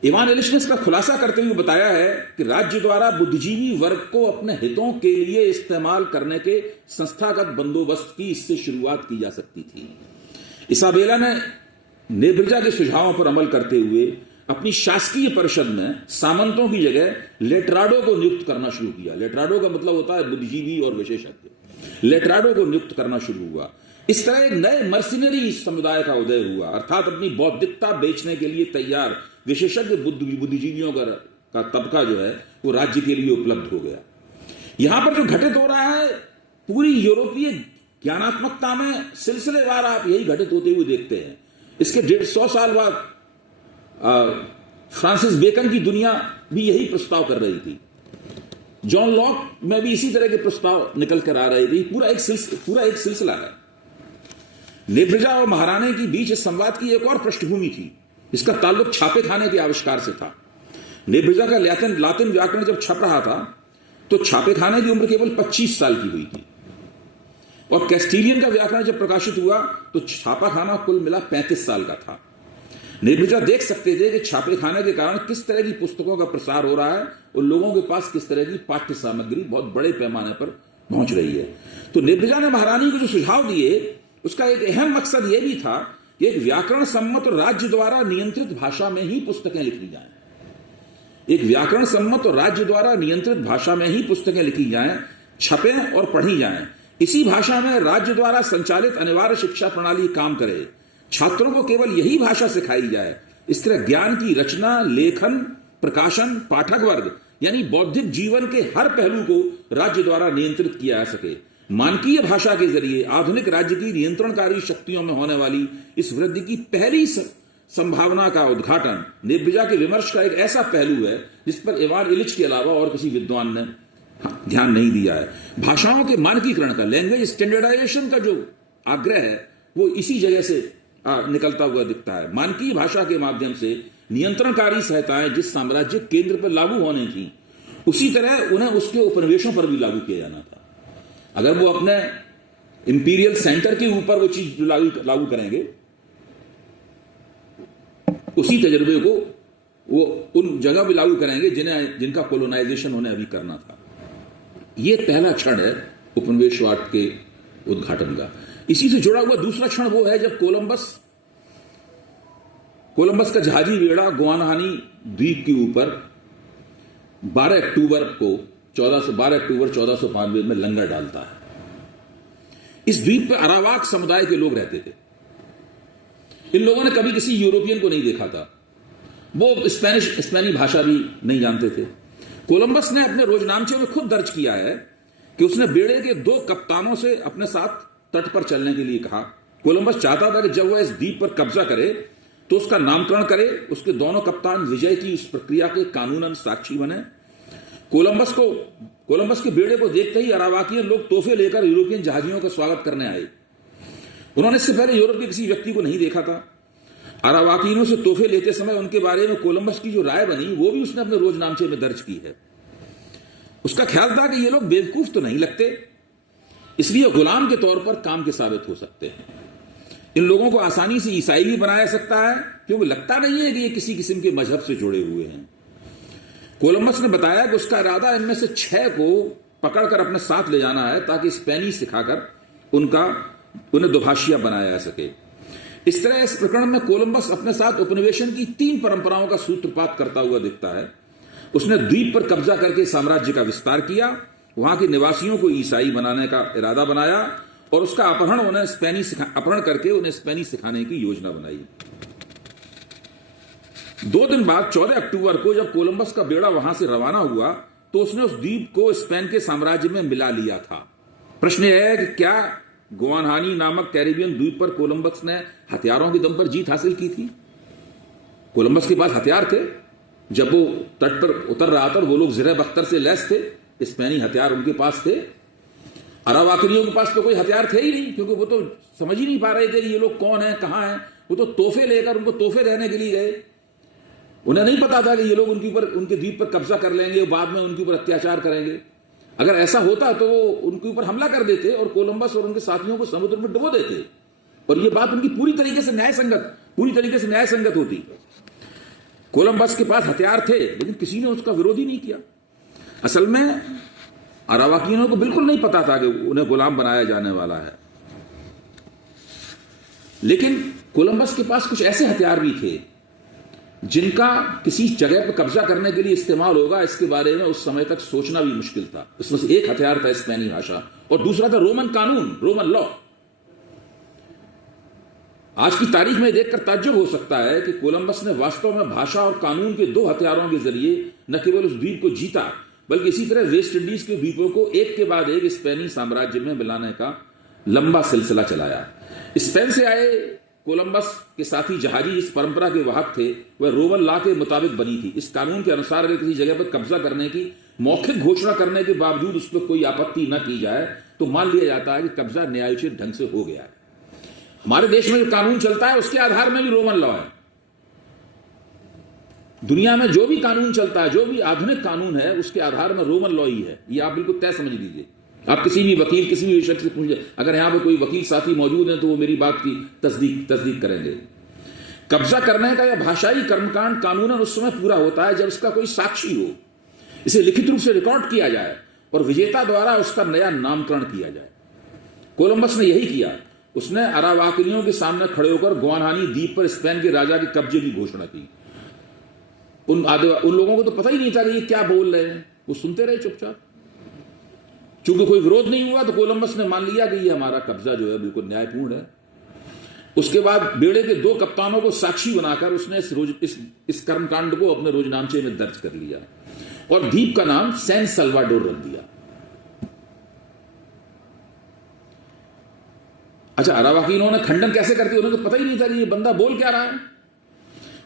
इवान इलिच ने इसका खुलासा करते हुए बताया है कि राज्य द्वारा बुद्धिजीवी वर्ग को अपने हितों के लिए इस्तेमाल करने के संस्थागत बंदोबस्त की इससे शुरुआत की जा सकती थी। इसाबेला ने नेब्रजा के सुझावों पर अमल करते हुए अपनी शासकीय परिषद में सामंतों की जगह लेटराडो को नियुक्त करना शुरू किया। लेटराडो का मतलब होता है बुद्धिजीवी और विशेषज्ञ। लेटराडो को नियुक्त करना शुरू हुआ। इस तरह एक नए मर्सिनरी समुदाय का उदय हुआ, अर्थात अपनी बौद्धिकता बेचने के लिए तैयार विशेषज्ञ बुद्धिजीवियों का तबका जो है वो राज्य के लिए उपलब्ध हो गया। यहां पर जो घटित हो रहा है पूरी यूरोपीय ज्ञानात्मकता में सिलसिलेवार आप यही घटित होते हुए देखते हैं। इसके 150 साल बाद फ्रांसिस बेकन की दुनिया भी यही प्रस्ताव कर रही थी। जॉन लॉक में भी इसी तरह के प्रस्ताव निकल कर आ रहे थे। पूरा एक सिलसिला है। नेब्रजा और महारानी के बीच इस संवाद की एक और पृष्ठभूमि थी। इसका ताल्लुक छापे खाने के आविष्कार से था। नेब्रजा का लातिन व्याकरण जब छप रहा था तो छापे खाने की उम्र केवल 25 साल की हुई थी, और कैस्टिलियन का व्याकरण जब प्रकाशित हुआ तो छापा खाना कुल मिला 35 साल का था। नेब्रजा देख सकते थे कि छापे खाने के कारण किस तरह की पुस्तकों का प्रसार हो रहा है और लोगों के पास किस तरह की पाठ्य सामग्री बहुत बड़े पैमाने पर पहुंच रही है। तो नेब्रजा ने महारानी को जो सुझाव दिए उसका एक अहम मकसद यह भी था कि एक व्याकरण सम्मत और राज्य द्वारा नियंत्रित भाषा में ही पुस्तकें लिखी जाएं। एक व्याकरण सम्मत और राज्य द्वारा नियंत्रित भाषा में ही पुस्तकें लिखी जाएं, छपें और पढ़ी जाएं। इसी भाषा में राज्य द्वारा संचालित अनिवार्य शिक्षा प्रणाली काम करे। छात्रों को केवल यही भाषा सिखाई जाए। इस तरह ज्ञान की रचना, लेखन, प्रकाशन, पाठक वर्ग यानी बौद्धिक जीवन के हर पहलू को राज्य द्वारा नियंत्रित किया जा सके। मानकीय भाषा के जरिए आधुनिक राज्य की नियंत्रणकारी शक्तियों में होने वाली इस वृद्धि की पहली संभावना का उद्घाटन नेब्रिजा के विमर्श का एक ऐसा पहलू है जिस पर इवान इलिच के अलावा और किसी विद्वान ने ध्यान नहीं दिया है। भाषाओं के मानकीकरण का, लैंग्वेज स्टैंडर्डाइजेशन का जो आग्रह है वो इसी जगह से निकलता हुआ दिखता है। मानकीय भाषा के माध्यम से नियंत्रणकारी संहिताएं जिस साम्राज्य केंद्र पर लागू होने थी, उसी तरह उन्हें उसके उपनिवेशों पर भी लागू किया जाना था। अगर वो अपने इंपीरियल सेंटर के ऊपर वो चीज लागू करेंगे, उसी तजर्बे को वो उन जगह भी लागू करेंगे जिनका कोलोनाइजेशन उन्हें अभी करना था। ये पहला क्षण है उपनिवेशवाद के उद्घाटन का। इसी से जुड़ा हुआ दूसरा क्षण वो है जब कोलंबस का जहाजी बेड़ा गुआनहानी द्वीप के ऊपर 12 अक्टूबर 1492 में लंगर डालता है। इस द्वीप पर अरावाक समुदाय के लोग रहते थे। इन लोगों ने कभी किसी यूरोपियन को नहीं देखा था। वो स्पेनी भाषा भी नहीं जानते थे। कोलंबस ने अपने रोजनामचे में खुद दर्ज किया है कि उसने बेड़े के 2 कप्तानों से अपने साथ तट पर चलने के लिए कहा। कोलंबस चाहता था कि जब वह इस द्वीप पर कब्जा करे तो उसका नामकरण करे। उसके दोनों कप्तान विजय की इस प्रक्रिया के कानूनन साक्षी बने। कोलंबस के बेड़े को देखते ही अरावाकियन लोग तोहफे लेकर यूरोपियन जहाजियों का स्वागत करने आए। उन्होंने इससे पहले यूरोप के किसी व्यक्ति को नहीं देखा था। अरावाकियनों से तोहफे लेते समय उनके बारे में कोलंबस की जो राय बनी वो भी उसने अपने रोजनामचे में दर्ज की है। उसका ख्याल था कि ये लोग बेवकूफ तो नहीं लगते, इसलिए गुलाम के तौर पर काम के साबित हो सकते हैं। इन लोगों को आसानी से ईसाई भी बनाया सकता है, क्योंकि लगता नहीं है कि ये किसी किस्म के मजहब से जुड़े हुए हैं। कोलंबस ने बताया कि उसका इरादा इनमें से 6 को पकड़कर अपने साथ ले जाना है ताकि स्पेनी सिखाकर उन्हें दुभाषिया बनाया जा सके। इस तरह इस प्रकरण में कोलंबस अपने साथ उपनिवेशन की 3 परंपराओं का सूत्रपात करता हुआ दिखता है। उसने द्वीप पर कब्जा करके साम्राज्य का विस्तार किया, वहां के निवासियों को ईसाई बनाने का इरादा बनाया और उसका अपहरण करके उन्हें स्पेनी सिखाने की योजना बनाई। 2 दिन बाद 14 अक्टूबर को जब कोलंबस का बेड़ा वहां से रवाना हुआ तो उसने उस द्वीप को स्पेन के साम्राज्य में मिला लिया था। प्रश्न यह है कि क्या गुआनहानी नामक कैरिबियन द्वीप पर कोलंबस ने हथियारों के दम पर जीत हासिल की थी? कोलंबस के पास हथियार थे। जब वो तट पर उतर रहा था वो लोग ज़िर बख्तर से लैस थे, स्पेनी हथियार उनके पास थे। अरावाकियों के पास तो कोई हथियार थे ही नहीं, क्योंकि वो तो समझ ही नहीं पा रहे थे कि ये लोग कौन है, कहां हैं। वो तो तोहफे लेकर उनको तोहफे देने के लिए गए। उन्हें नहीं पता था कि ये लोग उनके द्वीप पर कब्जा कर लेंगे, बाद में उनके ऊपर अत्याचार करेंगे। अगर ऐसा होता तो वो उनके ऊपर हमला कर देते और कोलंबस और उनके साथियों को समुद्र में डुबो देते, और ये बात उनकी पूरी तरीके से न्यायसंगत होती। कोलंबस के पास हथियार थे, लेकिन किसी ने उसका विरोध ही नहीं किया। असल में अरावाकियों को बिल्कुल नहीं पता था कि उन्हें गुलाम बनाया जाने वाला है। लेकिन कोलंबस के पास कुछ ऐसे हथियार भी थे जिनका किसी जगह पर कब्जा करने के लिए इस्तेमाल होगा, इसके बारे में उस समय तक सोचना भी मुश्किल था। इसमें से एक हथियार था स्पेनी भाषा और दूसरा था रोमन कानून, रोमन लॉ। आज की तारीख में देखकर ताज्जुब हो सकता है कि कोलंबस ने वास्तव में भाषा और कानून के 2 हथियारों के जरिए न केवल उस द्वीप को जीता, बल्कि इसी तरह वेस्ट इंडीज के द्वीपों को एक के बाद एक स्पेनी साम्राज्य में मिलाने का लंबा सिलसिला चलाया। स्पेन से आए कोलंबस के साथी जहाजी इस परंपरा के वाहक थे, वह रोमन लॉ के मुताबिक बनी थी। इस कानून के अनुसार अगर किसी जगह पर कब्जा करने की मौखिक घोषणा करने के बावजूद उस पर कोई आपत्ति न की जाए तो मान लिया जाता है कि कब्जा न्यायोचित ढंग से हो गया है। हमारे देश में जो कानून चलता है उसके आधार में भी रोमन लॉ है। दुनिया में जो भी कानून चलता है, जो भी आधुनिक कानून है, उसके आधार में रोमन लॉ ही है। ये आप बिल्कुल तय समझ लीजिए। आप किसी भी वकील, किसी भी विषय से पूछिए, अगर यहां पर कोई वकील साथी मौजूद हैं तो वो मेरी बात की तस्दीक करेंगे। कब्जा करने का या भाषाई कर्मकांड कानूनन उस समय पूरा होता है जब उसका कोई साक्षी हो, इसे लिखित रूप से रिकॉर्ड किया जाए और विजेता द्वारा उसका नया नामकरण किया जाए। कोलंबस ने यही किया। उसने अरावाकियों के सामने खड़े होकर गुआनहानी द्वीप पर स्पेन के राजा के कब्जे की घोषणा की। उन लोगों को तो पता ही नहीं था कि ये क्या बोल रहे हैं, वो सुनते रहे चुपचाप। चूंकि कोई विरोध नहीं हुआ तो कोलंबस ने मान लिया कि ये हमारा कब्जा जो है बिल्कुल न्यायपूर्ण है। उसके बाद बेड़े के 2 कप्तानों को साक्षी बनाकर उसने इस कर्मकांड को अपने रोजनामचे में दर्ज कर लिया और द्वीप का नाम सैन सल्वाडोर रख दिया। अच्छा, अरावाकीनों ने खंडन कैसे करती, उन्हें तो पता ही नहीं था कि ये बंदा बोल क्या रहा है।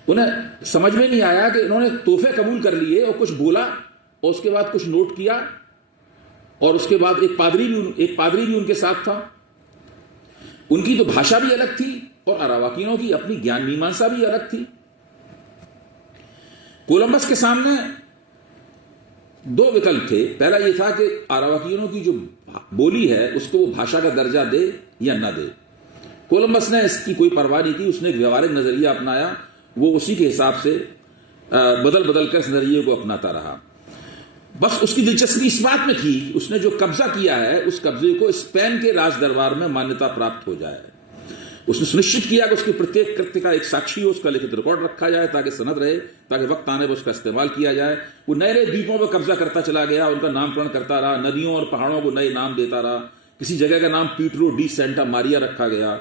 उन्हें समझ में नहीं आया कि इन्होंने तोहफे कबूल कर लिए और कुछ बोला और उसके बाद कुछ नोट किया और उसके बाद एक पादरी भी उनके साथ था। उनकी तो भाषा भी अलग थी और अरावाकीनों की अपनी ज्ञान मीमांसा भी अलग थी। कोलंबस के सामने 2 विकल्प थे। पहला यह था कि अरावाकीनों की जो बोली है उसको वो भाषा का दर्जा दे या न दे। कोलंबस ने इसकी कोई परवाह नहीं की, उसने एक व्यवहारिक नजरिया अपनाया, वो उसी के हिसाब से बदल कर इस नजरिए को अपनाता रहा। बस उसकी दिलचस्पी इस बात में थी कि उसने जो कब्जा किया है उस कब्जे को स्पेन के राज दरबार में मान्यता प्राप्त हो जाए। उसने सुनिश्चित किया कि उसके प्रत्येक कृत्य का एक साक्षी हो, उसका लिखित रिकॉर्ड रखा जाए ताकि सनद रहे, ताकि वक्त आने पर उसका इस्तेमाल किया जाए। वो नए द्वीपों पर कब्जा करता चला गया, उनका नामकरण करता रहा, नदियों और पहाड़ों को नए नाम देता रहा। किसी जगह का नाम पीट्रो डी सेंटा मारिया रखा गया,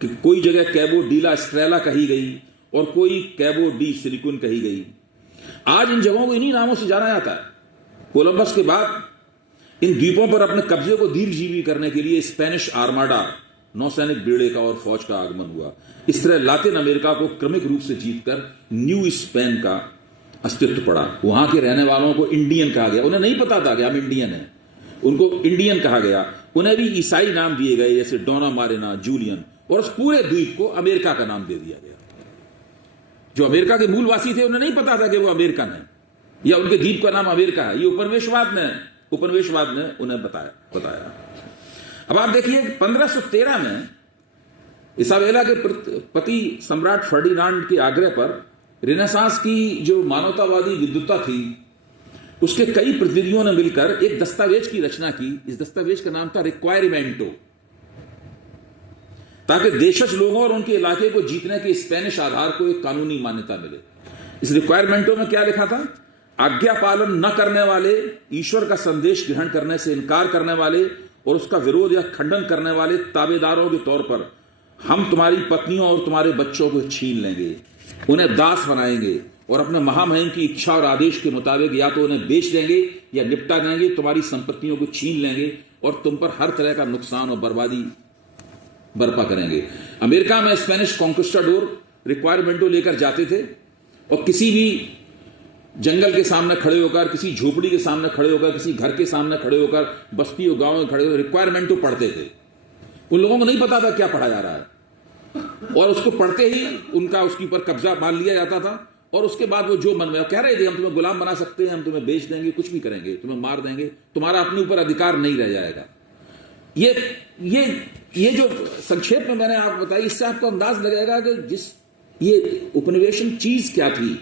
कि कोई जगह कैबो डीला स्ट्रेला कही गई और कोई कैबो डी सिलिकन कही गई। आज इन जगहों को इन्हीं नामों से जाना जाता है। कोलंबस के बाद इन द्वीपों पर अपने कब्जे को दीर्घजीवी करने के लिए स्पेनिश आर्माडा, नौसैनिक बेड़े का और फौज का आगमन हुआ। इस तरह लातिन अमेरिका को क्रमिक रूप से जीतकर न्यू स्पेन का अस्तित्व पड़ा। वहां के रहने वालों को इंडियन कहा गया। उन्हें नहीं पता था कि हम इंडियन हैं, उनको इंडियन कहा गया। उन्हें भी ईसाई नाम दिए गए, जैसे डोना मारेना, जूलियन, और उस पूरे द्वीप को अमेरिका का नाम दे दिया गया। जो अमेरिका के मूलवासी थे उन्हें नहीं पता था कि वो अमेरिकन है या उनके द्वीप का नाम अमेरिका है। ये उपनिवेशवाद ने उन्हें बताया। अब आप देखिए 1513 में इसाबेला के पति सम्राट फर्डिनांड के आग्रह पर रेनेसांस की जो मानवतावादी विद्वत्ता थी उसके कई प्रतिनिधियों ने मिलकर एक दस्तावेज की रचना की। इस दस्तावेज का नाम था रिक्वायरमेंटो, ताकि देशज लोगों और उनके इलाके को जीतने के स्पेनिश आधार को एक कानूनी मान्यता मिले। इस रिक्वायरमेंटो में क्या लिखा था? आज्ञा पालन न करने वाले, ईश्वर का संदेश ग्रहण करने से इनकार करने वाले और उसका विरोध या खंडन करने वाले ताबेदारों के तौर पर हम तुम्हारी पत्नियों और तुम्हारे बच्चों को छीन लेंगे, उन्हें दास बनाएंगे और अपने महामहिम की इच्छा और आदेश के मुताबिक या तो उन्हें बेच देंगे या निपटा देंगे, तुम्हारी संपत्तियों को छीन लेंगे और तुम पर हर तरह का नुकसान और बर्बादी बर्पा करेंगे। अमेरिका में स्पेनिश कॉन्क्विस्टाडोर रिक्वायरमेंटो लेकर जाते थे और किसी भी जंगल के सामने खड़े होकर, किसी झोपड़ी के सामने खड़े होकर, किसी घर के सामने खड़े होकर, बस्ती और गांव में खड़े होकर रिक्वायरमेंटो पढ़ते थे। उन लोगों को नहीं पता था क्या पढ़ा जा रहा है और उसको पढ़ते ही उनका उसके ऊपर कब्जा मान लिया जाता था और उसके बाद वो जो मन में कह रहे थे, हम तुम्हें गुलाम बना सकते हैं, हम तुम्हें बेच देंगे, कुछ भी करेंगे, तुम्हें मार देंगे, तुम्हारा अपने ऊपर अधिकार नहीं रह जाएगा। ये जो संक्षेप में मैंने आपको बताई, इससे आपको अंदाज लगेगा कि ये उपनिवेशन चीज क्या थी।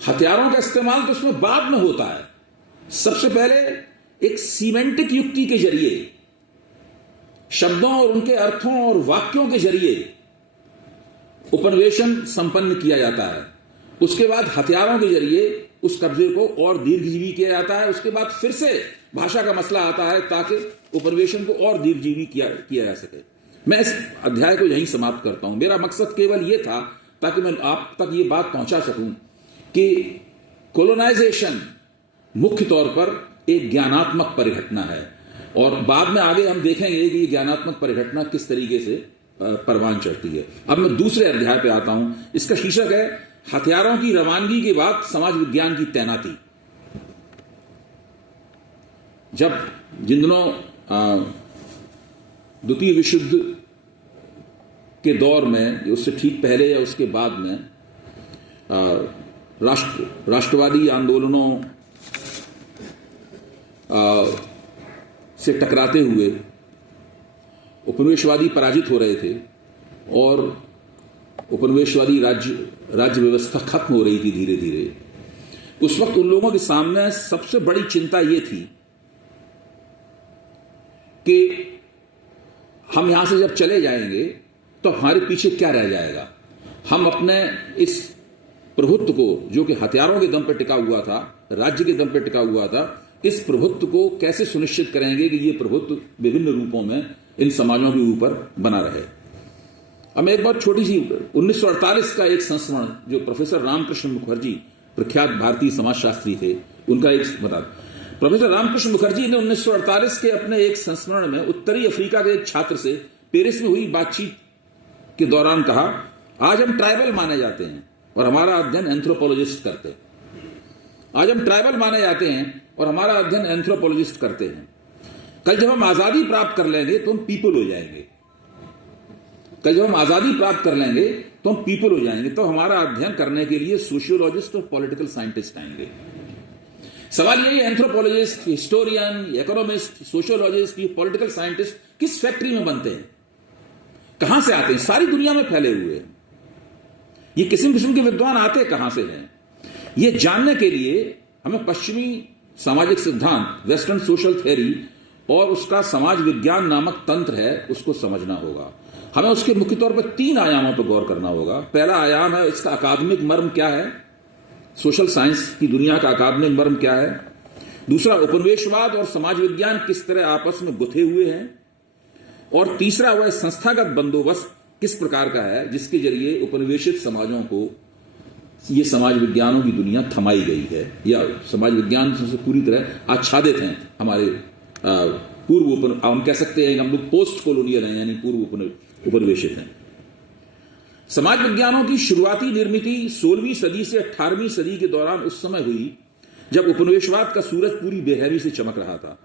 हथियारों का इस्तेमाल तो उसमें बाद में होता है। सबसे पहले एक सीमेंटिक युक्ति के जरिए, शब्दों और उनके अर्थों और वाक्यों के जरिए उपनिवेशन संपन्न किया जाता है। उसके बाद हथियारों के जरिए उस कब्जे को और दीर्घजीवी किया जाता है। उसके बाद फिर से भाषा का मसला आता है ताकि उपनिवेशन को और दीर्घजीवी किया जा सके। मैं इस अध्याय को यहीं समाप्त करता हूं। मेरा मकसद केवल यह था ताकि मैं आप तक ये बात पहुंचा सकूं कि कोलोनाइजेशन मुख्य तौर पर एक ज्ञानात्मक परिघटना है और बाद में आगे हम देखेंगे कि ये ज्ञानात्मक परिघटना किस तरीके से परवान चढ़ती है। अब मैं दूसरे अध्याय पे आता हूं। इसका शीर्षक है हथियारों की रवानगी के बाद समाज विज्ञान की तैनाती। जब जिन दिनों द्वितीय विश्व युद्ध के दौर में, उससे ठीक पहले या उसके बाद में राष्ट्रवादी आंदोलनों से टकराते हुए उपनिवेशवादी पराजित हो रहे थे और उपनिवेशवादी राज्य व्यवस्था खत्म हो रही थी धीरे धीरे। उस वक्त उन लोगों के सामने सबसे बड़ी चिंता यह थी कि हम यहां से जब चले जाएंगे तो हमारे पीछे क्या रह जाएगा। हम अपने इस प्रभुत्व को, जो कि हथियारों के दम पर टिका हुआ था, राज्य के दम पर टिका हुआ था, इस प्रभुत्व को कैसे सुनिश्चित करेंगे कि ये प्रभुत्व विभिन्न रूपों में इन समाजों के ऊपर बना रहे। अब मैं एक बार छोटी सी 1948 का एक संस्मरण जो प्रोफेसर रामकृष्ण मुखर्जी प्रख्यात भारतीय समाजशास्त्री थे, उनका एक बता। प्रोफेसर रामकृष्ण मुखर्जी ने 1948 के अपने एक संस्मरण में उत्तरी अफ्रीका के एक छात्र से पेरिस में हुई बातचीत के दौरान कहा, आज हम ट्राइबल माने जाते हैं और हमारा अध्ययन एंथ्रोपोलॉजिस्ट करते हैं। आज हम ट्राइबल माने जाते हैं और हमारा अध्ययन एंथ्रोपोलॉजिस्ट करते हैं। कल जब हम आजादी प्राप्त कर लेंगे तो हम पीपल हो जाएंगे। कल जब हम आजादी प्राप्त कर लेंगे तो हम पीपल हो जाएंगे, तो हमारा अध्ययन करने के लिए सोशियोलॉजिस्ट और पॉलिटिकल साइंटिस्ट आएंगे। सवाल यही है, एंथ्रोपोलॉजिस्ट, हिस्टोरियन, इकोनॉमिस्ट, सोशियोलॉजिस्ट, ये पॉलिटिकल साइंटिस्ट किस फैक्ट्री में बनते हैं, कहां से आते हैं? सारी दुनिया में फैले हुए हैं। ये किस्म किस्म के विद्वान आते कहां से हैं? ये जानने के लिए हमें पश्चिमी सामाजिक सिद्धांत, वेस्टर्न सोशल थ्योरी और उसका समाज विज्ञान नामक तंत्र है, उसको समझना होगा। हमें उसके मुख्य तौर पर 3 आयामों पर गौर करना होगा। पहला आयाम है इसका अकादमिक मर्म क्या है, सोशल साइंस की दुनिया का अकादमिक मर्म क्या है। दूसरा, उपनिवेशवाद और समाज विज्ञान किस तरह आपस में गुथे हुए हैं। और तीसरा, वह संस्थागत बंदोबस्त किस प्रकार का है जिसके जरिए उपनिवेशित समाजों को ये समाज विज्ञानों की दुनिया थमाई गई है, या समाज विज्ञान से पूरी तरह आच्छादित हैं। हमारे पूर्व हम कह सकते हैं कि हम लोग पोस्ट कॉलोनियल हैं, यानी पूर्व उपनिवेशित हैं। समाज विज्ञानों की शुरुआती निर्मित 16वीं सदी से 18वीं सदी के दौरान उस समय हुई जब उपनिवेशवाद का सूरज पूरी बेरहमी से चमक रहा था।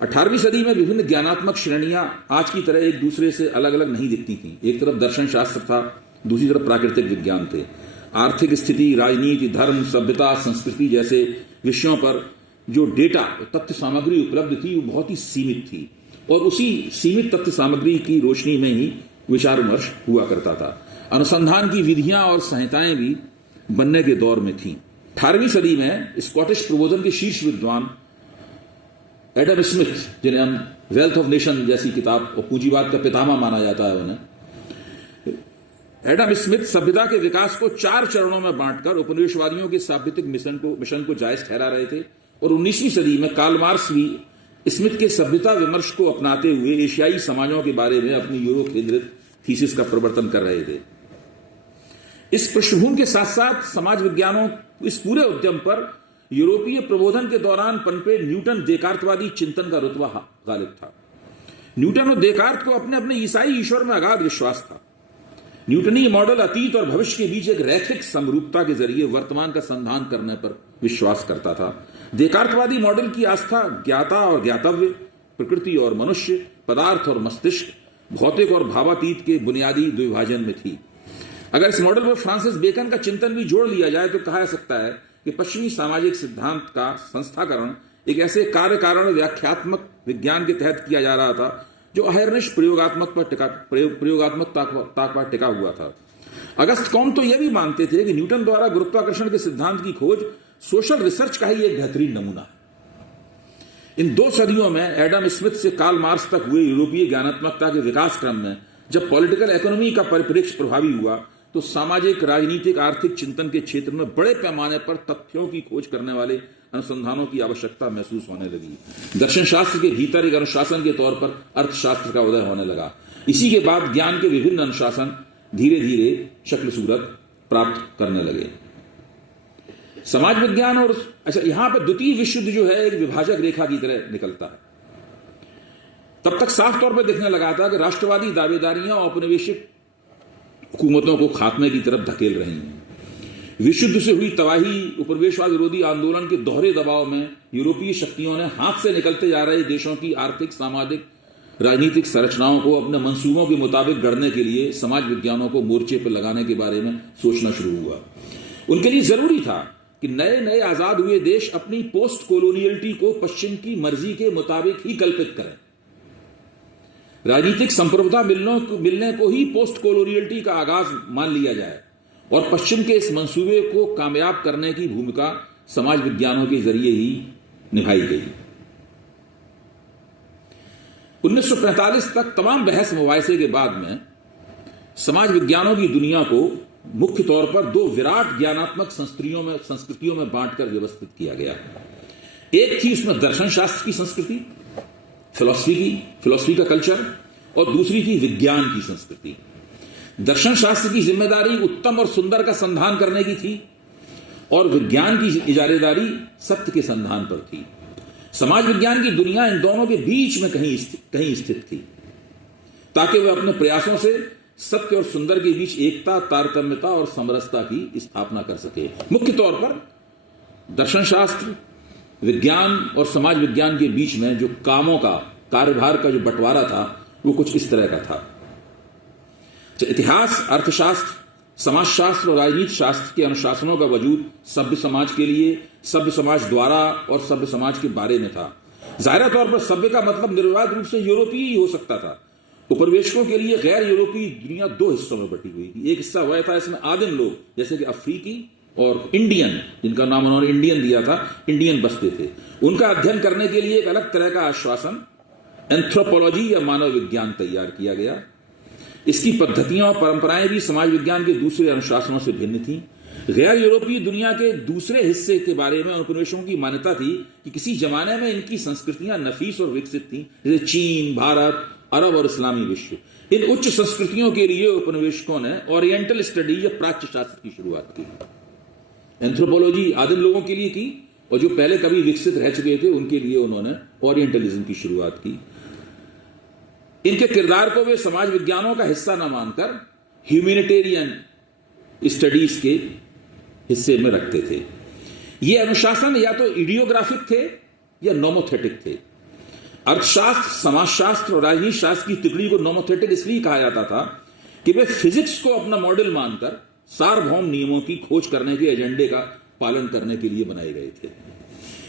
18वीं सदी में विभिन्न ज्ञानात्मक श्रेणियां आज की तरह एक दूसरे से अलग अलग नहीं दिखती थीं। एक तरफ दर्शन शास्त्र था, दूसरी तरफ प्राकृतिक विज्ञान थे। आर्थिक स्थिति, राजनीति, धर्म, सभ्यता, संस्कृति जैसे विषयों पर जो डेटा, तथ्य सामग्री उपलब्ध थी वो बहुत ही सीमित थी, और उसी सीमित तथ्य सामग्री की रोशनी में ही विचार विमर्श हुआ करता था। अनुसंधान की विधियां और संहिताएं भी बनने के दौर में थीं। 18वीं सदी में स्कॉटिश प्रबोधन के शीर्ष विद्वान एडम स्मिथ, जिन्हें हम वेल्थ ऑफ नेशन जैसी किताब और पूंजीवाद का पितामह माना जाता है, उन्हें एडम स्मिथ सभ्यता के विकास को 4 चरणों में बांटकर उपनिवेशवादियों के सांस्कृतिक मिशन को जायज ठहरा रहे थे। और 19वीं सदी में कार्ल मार्क्स भी स्मिथ के सभ्यता विमर्श को अपनाते हुए एशियाई समाजों के बारे में अपनी यूरो केंद्रित थीसिस का प्रवर्तन कर रहे थे। इस पृष्ठभूमि के साथ साथ समाज विज्ञानों इस पूरे उद्यम पर यूरोपीय प्रबोधन के दौरान पनपे न्यूटन देकार्तवादी चिंतन का रुतबा गालिब था। न्यूटन और देकार्त को अपने अपने ईसाई ईश्वर में अगाध विश्वास था। न्यूटनी मॉडल अतीत और भविष्य के बीच एक रैखिक समरूपता के जरिए वर्तमान का संधान करने पर विश्वास करता था। देकार्तवादी मॉडल की आस्था ज्ञाता और ज्ञातव्य, प्रकृति और मनुष्य, पदार्थ और मस्तिष्क, भौतिक और भावातीत के बुनियादी द्विभाजन में थी। अगर इस मॉडल में फ्रांसिस बेकन का चिंतन भी जोड़ लिया जाए तो कहा जा सकता है कि पश्चिमी सामाजिक सिद्धांत का संस्थाकरण एक ऐसे कार्य कारण व्याख्यात्मक विज्ञान के तहत किया जा रहा था जो अहर्निश प्रयोगात्मकता पर टिका हुआ था। अगस्त कॉम्ट तो यह भी मानते थे कि न्यूटन द्वारा गुरुत्वाकर्षण के सिद्धांत की खोज सोशल रिसर्च का ही एक बेहतरीन नमूना है। इन 2 सदियों में एडम स्मिथ से कार्ल मार्क्स तक हुए यूरोपीय ज्ञानात्मकता के विकास क्रम में जब पॉलिटिकल इकोनॉमी का परिप्रेक्ष्य प्रभावी हुआ तो सामाजिक, राजनीतिक, आर्थिक चिंतन के क्षेत्र में बड़े पैमाने पर तथ्यों की खोज करने वाले अनुसंधानों की आवश्यकता महसूस होने लगी। दर्शन शास्त्र के भीतर एक अनुशासन के तौर पर अर्थशास्त्र का उदय होने लगा। इसी के बाद ज्ञान के विभिन्न अनुशासन धीरे धीरे शक्ल सूरत प्राप्त करने लगे। समाज विज्ञान और यहां पर द्वितीय विश्व युद्ध जो है एक विभाजक रेखा की तरह निकलता है। तब तक साफ तौर पर दिखने लगा था कि राष्ट्रवादी दावेदारियां औपनिवेशिक हुकूमतों को खात्मे की तरफ धकेल रही हैं। विश्व युद्ध से हुई तबाही, उपनिवेशवाद विरोधी आंदोलन के दोहरे दबाव में यूरोपीय शक्तियों ने हाथ से निकलते जा रहे देशों की आर्थिक, सामाजिक, राजनीतिक संरचनाओं को अपने मंसूबों के मुताबिक गढ़ने के लिए समाज विज्ञानों को मोर्चे पर लगाने के बारे में सोचना शुरू हुआ। उनके लिए जरूरी था कि नए नए आजाद हुए देश अपनी पोस्ट कॉलोनियलिटी को पश्चिम की मर्जी के मुताबिक ही कल्पित करें। राजनीतिक संप्रभुता मिलने को ही पोस्ट कॉलोनियलिटी का आगाज मान लिया जाए और पश्चिम के इस मंसूबे को कामयाब करने की भूमिका समाज विज्ञानों के जरिए ही निभाई गई। 1945 तक तमाम बहस मुबाहिसे के बाद में समाज विज्ञानों की दुनिया को मुख्य तौर पर 2 विराट ज्ञानात्मक संस्कृतियों में बांटकर व्यवस्थित किया गया। एक थी उसमें दर्शन शास्त्र की संस्कृति, फिलॉसफी का कल्चर, और दूसरी थी विज्ञान की संस्कृति। दर्शन शास्त्र की जिम्मेदारी उत्तम और सुंदर का संधान करने की थी और विज्ञान की इजारेदारी सत्य के संधान पर थी। समाज विज्ञान की दुनिया इन दोनों के बीच में कहीं स्थित थी, ताकि वह अपने प्रयासों से सत्य और सुंदर के बीच एकता, तारतम्यता और समरसता की स्थापना कर सके। मुख्य तौर पर दर्शन शास्त्र, विज्ञान और समाज विज्ञान के बीच में जो कामों का, कार्यभार का जो बंटवारा था वो कुछ इस तरह का था। इतिहास, अर्थशास्त्र, समाजशास्त्र और राजनीति शास्त्र के अनुशासनों का वजूद सभ्य समाज के लिए, सभ्य समाज द्वारा और सभ्य समाज के बारे में था। जाहिर तौर पर सभ्य का मतलब निर्विवाद रूप से यूरोपीय ही हो सकता था। उपनिवेशकों के लिए गैर यूरोपीय दुनिया दो हिस्सों में बटी हुई थी। एक हिस्सा वह था इसमें आदिम लोग जैसे कि अफ्रीकी और इंडियन, जिनका नाम उन्होंने इंडियन दिया था, इंडियन बसते थे। उनका अध्ययन करने के लिए एक अलग तरह का आश्वासन, एंथ्रोपोलॉजी या मानव विज्ञान तैयार किया गया। इसकी पद्धतियां और परंपराएं भी समाज विज्ञान के दूसरे अनुशासनों से भिन्न थीं। गैर यूरोपीय दुनिया के दूसरे हिस्से के बारे में उपनिवेशों की मान्यता थी कि किसी जमाने में इनकी संस्कृतियां नफीस और विकसित थीं, जैसे चीन, भारत, अरब और इस्लामी विश्व। इन उच्च संस्कृतियों के लिए उपनिवेशकों ने ओरिएंटल स्टडी या प्राच्य शास्त्र की शुरुआत की। एंथ्रोपोलॉजी आदिम लोगों के लिए की और जो पहले कभी विकसित रह चुके थे उनके लिए उन्होंने ओरिएंटलिज्म की शुरुआत की। इनके किरदार को वे समाज विज्ञानों का हिस्सा न मानकर ह्यूमैनिटेरियन स्टडीज के हिस्से में रखते थे। ये अनुशासन या तो इडियोग्राफिक थे या नोमोथेटिक थे। अर्थशास्त्र, समाजशास्त्र और राजनीति शास्त्र की तिकड़ी को नोमोथेटिक इसलिए कहा जाता था कि वे फिजिक्स को अपना मॉडल मानकर सार्वभौम नियमों की खोज करने के एजेंडे का पालन करने के लिए बनाए गए थे।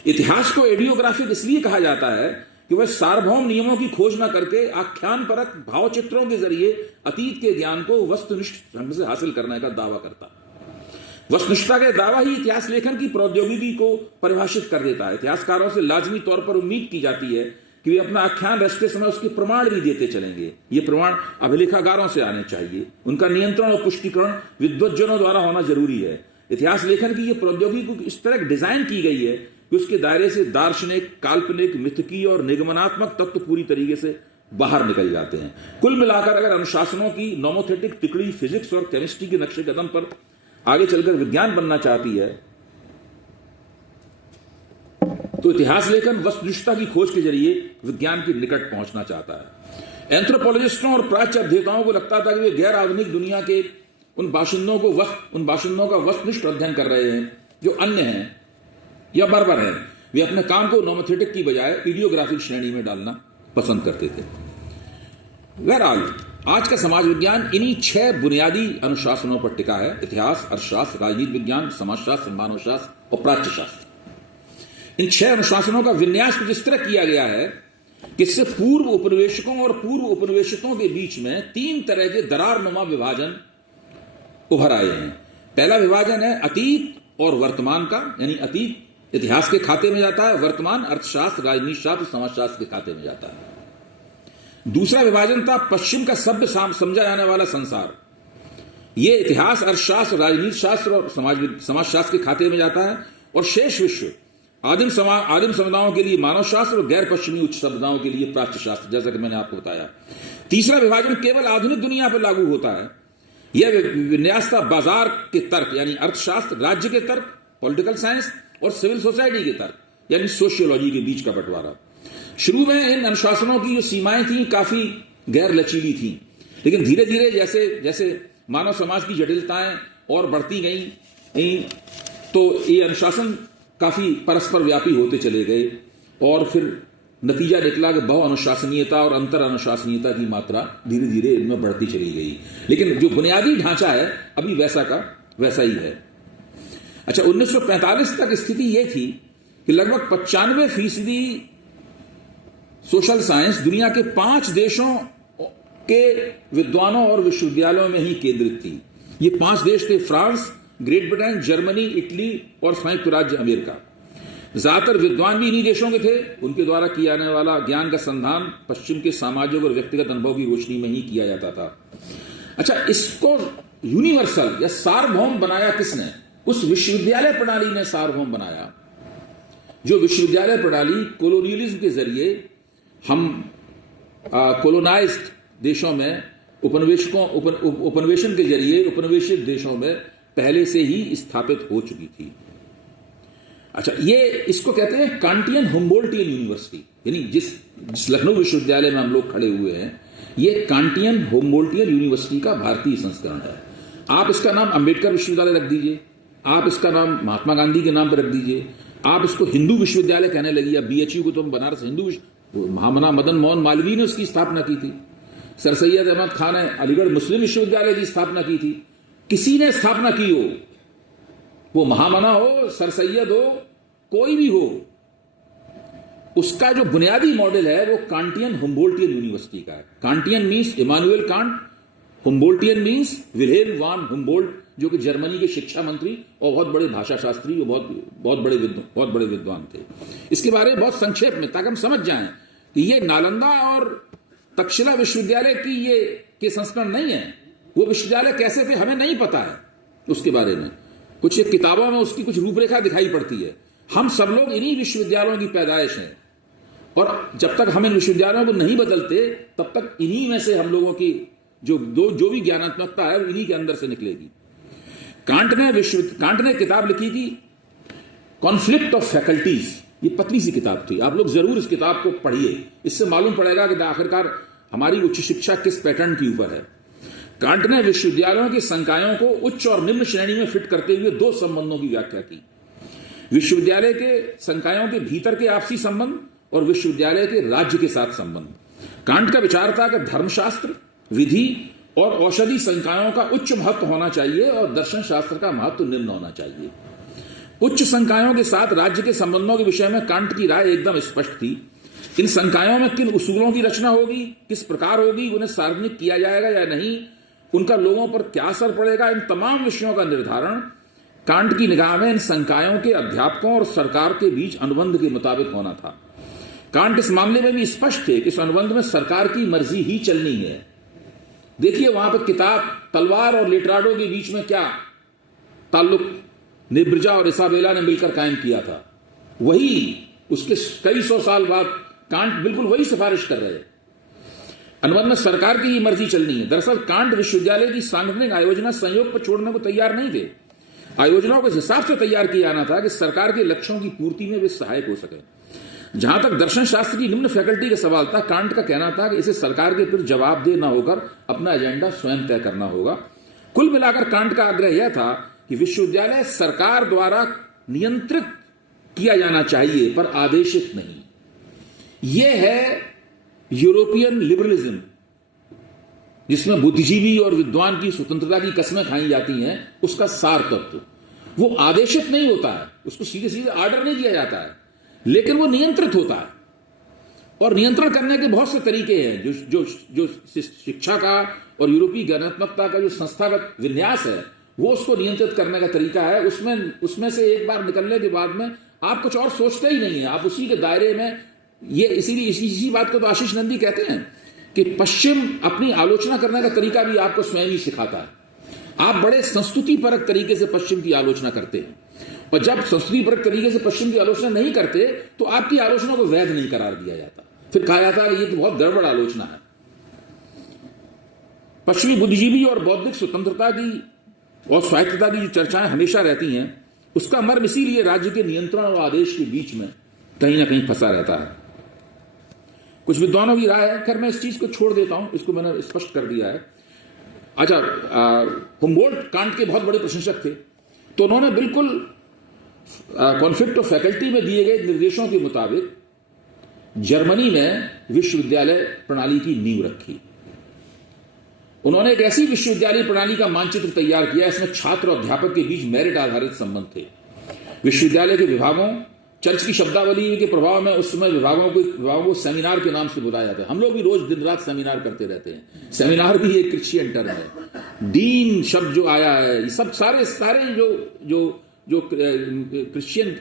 इतिहास को एडियोग्राफिक इसलिए कहा जाता है कि वह सार्वभौम नियमों की खोज न करके आख्यान परक भावचित्रों के जरिए अतीत के ज्ञान को वस्तुनिष्ठ ढंग से हासिल करने का दावा करता है। वस्तुनिष्ठता के दावा ही इतिहास लेखन की प्रौद्योगिकी को परिभाषित कर देता है। इतिहासकारों से लाजमी तौर पर उम्मीद की जाती है कि वे अपना आख्यान रचते समय उसके प्रमाण भी देते चलेंगे। ये प्रमाण अभिलेखागारों से आने चाहिए। उनका नियंत्रण और पुष्टिकरण विद्वज्जनों द्वारा होना जरूरी है। इतिहास लेखन की यह प्रौद्योगिकी इस तरह डिजाइन की गई है कि उसके दायरे से दार्शनिक, काल्पनिक, मिथकीय और निगमनात्मक तत्व पूरी तरीके से बाहर निकल जाते हैं। कुल मिलाकर अगर अनुशासनों की नोमोथेटिक तिकड़ी फिजिक्स और केमिस्ट्री के नक्शे कदम पर आगे चलकर विज्ञान बनना चाहती है तो इतिहास लेखन वस्तुनिष्ठता की खोज के जरिए विज्ञान के निकट पहुंचना चाहता है। एंथ्रोपोलॉजिस्टों और प्राच्य अध्येताओं को लगता था कि वे गैर आधुनिक दुनिया के उन बाशिंदों का वस्तुनिष्ठ अध्ययन कर रहे हैं जो अन्य हैं या बर्बर हैं। वे अपने काम को नोमोथेटिक की बजाय इडियोग्राफिक श्रेणी में डालना पसंद करते थे। बहरहाल आज का समाज विज्ञान इन्हीं 6 बुनियादी अनुशासनों पर टिका है: इतिहास, अर्थशास्त्र, राजनीति विज्ञान, समाजशास्त्र, मानवशास्त्र और प्राच्य शास्त्र। इन 6 अनुशासनों का विन्यास कुछ इस तरह किया गया है कि इससे पूर्व उपनिवेशकों और पूर्व उपनिवेशितों के बीच में 3 तरह के दरारनुमा विभाजन उभर आए हैं। पहला विभाजन है अतीत और वर्तमान का, यानी अतीत इतिहास के खाते में जाता है, वर्तमान अर्थशास्त्र, राजनीति शास्त्र, समाजशास्त्र के खाते में जाता है। दूसरा विभाजन था पश्चिम का सभ्य समझा जाने वाला संसार। यह इतिहास, अर्थशास्त्र, राजनीति शास्त्र और समाजशास्त्र के खाते में जाता है। और शेष विश्व आदिम समुदायों के लिए मानव शास्त्र और गैर पश्चिमी उच्च समुदायों के लिए प्राच्य शास्त्र, जैसा कि मैंने आपको बताया। तीसरा विभाजन केवल आधुनिक दुनिया पर लागू होता है। यह विन्यास था बाजार के तर्क यानी अर्थशास्त्र, राज्य के तर्क पॉलिटिकल साइंस और सिविल सोसाइटी के तर्क यानी सोशियोलॉजी के बीच का बंटवारा। शुरू में इन अनुशासनों की जो सीमाएं थी काफी गैर लचीली थी, लेकिन धीरे धीरे जैसे जैसे मानव समाज की जटिलताएं और बढ़ती गई तो ये अनुशासन काफी परस्पर व्यापी होते चले गए और फिर नतीजा निकला कि बहु अनुशासनीयता और अंतर अनुशासनीयता की मात्रा धीरे धीरे इनमें बढ़ती चली गई। लेकिन जो बुनियादी ढांचा है अभी वैसा का वैसा ही है। अच्छा, 1945 तक स्थिति यह थी कि लगभग 95% सोशल साइंस दुनिया के 5 देशों के विद्वानों और विश्वविद्यालयों में ही केंद्रित थी। ये 5 देश थे: France, great Britain, Germany, Italy और संयुक्त राज्य अमेरिका। ज्यादातर विद्वान भी इन्हीं देशों के थे। उनके द्वारा किया जाने वाला ज्ञान का संधान पश्चिम के सामाजिक और व्यक्तिगत अनुभव की रोशनी में ही किया जाता था। अच्छा, इसको यूनिवर्सल या सार्वभौम बनाया किसने? उस विश्वविद्यालय प्रणाली ने सार्वभौम बनाया जो विश्वविद्यालय प्रणाली कोलोनियलिज्म के जरिए हम कोलोनाइज्ड देशों में उपनिवेशन के जरिए उपनिवेशित देशों में पहले से ही स्थापित हो चुकी थी। अच्छा, ये इसको कहते हैं कांटियन हुम्बोल्टियन यूनिवर्सिटी, यानी जिस लखनऊ विश्वविद्यालय में हम लोग खड़े हुए हैं, ये कांटियन हुम्बोल्टियन यूनिवर्सिटी का भारतीय संस्करण है। आप इसका नाम अंबेडकर विश्वविद्यालय रख दीजिए, आप इसका नाम महात्मा गांधी के नाम पर रख दीजिए, आप इसको हिंदू विश्वविद्यालय कहने लगी, या बीएचयू को तो हम बनारस हिंदू, महामना मदन मोहन मालवीय ने उसकी स्थापना की थी, सर सैयद अहमद खान ने अलीगढ़ मुस्लिम विश्वविद्यालय की स्थापना की थी। किसी ने स्थापना की हो, वो महामना हो, सर सैयद हो, कोई भी हो, उसका जो बुनियादी मॉडल है वो कांटियन हुम्बोल्टियन यूनिवर्सिटी का है। Kantian means Immanuel Kant, Humboldtian means Wilhelm von Humboldt, जो कि जर्मनी के शिक्षा मंत्री और बहुत बड़े भाषा शास्त्री और बहुत बड़े विद्वान थे। इसके बारे में बहुत संक्षेप में, ताकि हम समझ जाएं कि ये नालंदा और तक्षशिला विश्वविद्यालय की ये के संस्करण नहीं है। वो विश्वविद्यालय कैसे थे हमें नहीं पता है, उसके बारे में कुछ किताबों में उसकी कुछ रूपरेखा दिखाई पड़ती है। हम सब लोग इन्हीं विश्वविद्यालयों की पैदाइश हैं, और जब तक हम इन विश्वविद्यालयों को नहीं बदलते तब तक इन्हीं में से हम लोगों की जो भी ज्ञानात्मकता है वो इन्हीं के अंदर से निकलेगी। कांट ने किताब लिखी थी कॉन्फ्लिक्ट ऑफ फैकल्टीज, ये पतली सी किताब थी, आप लोग जरूर इस किताब को पढ़िए, इससे मालूम पड़ेगा कि आखिरकार हमारी उच्च शिक्षा किस पैटर्न के ऊपर है। कांट ने विश्वविद्यालयों के संकायों को उच्च और निम्न श्रेणी में फिट करते हुए दो संबंधों की व्याख्या की, विश्वविद्यालय के संकायों के भीतर के आपसी संबंध और विश्वविद्यालय के राज्य के साथ संबंध। कांट का विचार था कि धर्मशास्त्र, विधि और औषधि संकायों का उच्च महत्व होना चाहिए और दर्शन शास्त्र का महत्व निम्न होना चाहिए। उच्च संकायों के साथ राज्य के संबंधों के विषय में कांट की राय एकदम स्पष्ट थी। इन संकायों में किन उसूलों की रचना होगी, किस प्रकार होगी, उन्हें सार्वजनिक किया जाएगा या नहीं, उनका लोगों पर क्या असर पड़ेगा, इन तमाम विषयों का निर्धारण कांट की निगाह में इन संकायों के अध्यापकों और सरकार के बीच अनुबंध के मुताबिक होना था। कांट इस मामले में भी स्पष्ट थे कि इस अनुबंध में सरकार की मर्जी ही चलनी है। देखिए वहां पर किताब तलवार और लेटराडो के बीच में क्या ताल्लुक नेब्रिजा और इसाबेला ने मिलकर कायम किया था, वही उसके कई सौ साल बाद कांट बिल्कुल वही सिफारिश कर रहे हैं। अनुबंध में सरकार की ही मर्जी चलनी है। दरअसल कांट विश्वविद्यालय की सांगठनिक आयोजना संयोग पर छोड़ने को तैयार नहीं थे। आयोजनाओं को इस हिसाब से तैयार किया जाना था कि सरकार के लक्ष्यों की पूर्ति में वे सहायक हो सके। जहां तक दर्शन शास्त्र की निम्न फैकल्टी का सवाल था, कांट का कहना था कि इसे सरकार के प्रति जवाबदेह न होकर अपना एजेंडा स्वयं तय करना होगा। कुल मिलाकर कांट का आग्रह यह था कि विश्वविद्यालय सरकार द्वारा नियंत्रित किया जाना चाहिए पर आदेशित नहीं। यह है यूरोपियन लिबरलिज्म, जिसमें बुद्धिजीवी और विद्वान की स्वतंत्रता की कस्में खाई जाती हैं, उसका सार तत्व। वो आदेशित नहीं होता है, उसको सीधे सीधे आर्डर नहीं दिया जाता है, लेकिन वो नियंत्रित होता है। और नियंत्रण करने के बहुत से तरीके हैं। जो शिक्षा का और यूरोपीय ज्ञानात्मकता का जो संस्थागत विन्यास है, वो उसको नियंत्रित करने का तरीका है। उसमें से एक बार निकलने के बाद में आप कुछ और सोचते ही नहीं है, आप उसी के दायरे में। ये इसीलिए इसी बात को तो आशीष नंदी कहते हैं कि पश्चिम अपनी आलोचना करने का तरीका भी आपको स्वयं ही सिखाता है। आप बड़े संस्कृति परक तरीके से पश्चिम की आलोचना करते हैं, और जब संस्कृति परक तरीके से पश्चिम की आलोचना नहीं करते तो आपकी आलोचना को वैध नहीं करार दिया जाता, फिर कहा जाता है ये तो बहुत गड़बड़ आलोचना है। पश्चिमी बुद्धिजीवी और बौद्धिक स्वतंत्रता की और स्वायत्तता की जो चर्चाएं हमेशा रहती हैं, उसका मर्म इसीलिए राज्य के नियंत्रण और आदेश के बीच में कहीं ना कहीं फंसा रहता है। कुछ विद्वानों की राय है, खैर मैं इस चीज को छोड़ देता हूं, इसको मैंने स्पष्ट कर दिया है। अच्छा, हुम्बोल्ट कांट के बहुत बड़े प्रशंसक थे, तो उन्होंने बिल्कुल कॉन्फ्लिक्ट ऑफ फैकल्टी में दिए गए निर्देशों के मुताबिक जर्मनी में विश्वविद्यालय प्रणाली की नींव रखी। उन्होंने एक ऐसी विश्वविद्यालय प्रणाली का मानचित्र तैयार किया, इसमें छात्र और अध्यापक के बीच मेरिट आधारित संबंध थे। विश्वविद्यालय के विभागों, चर्च की शब्दावली के प्रभाव में उस समय विभागों को सेमिनार के नाम से बुलाया जाता है। हम लोग भी रोज दिन रात सेमिनार करते रहते हैं, सेमिनार भी एक क्रिश्चियन टर्म है। डीन शब्द जो आया है, ये सब सारे जो क्रिश्चियन,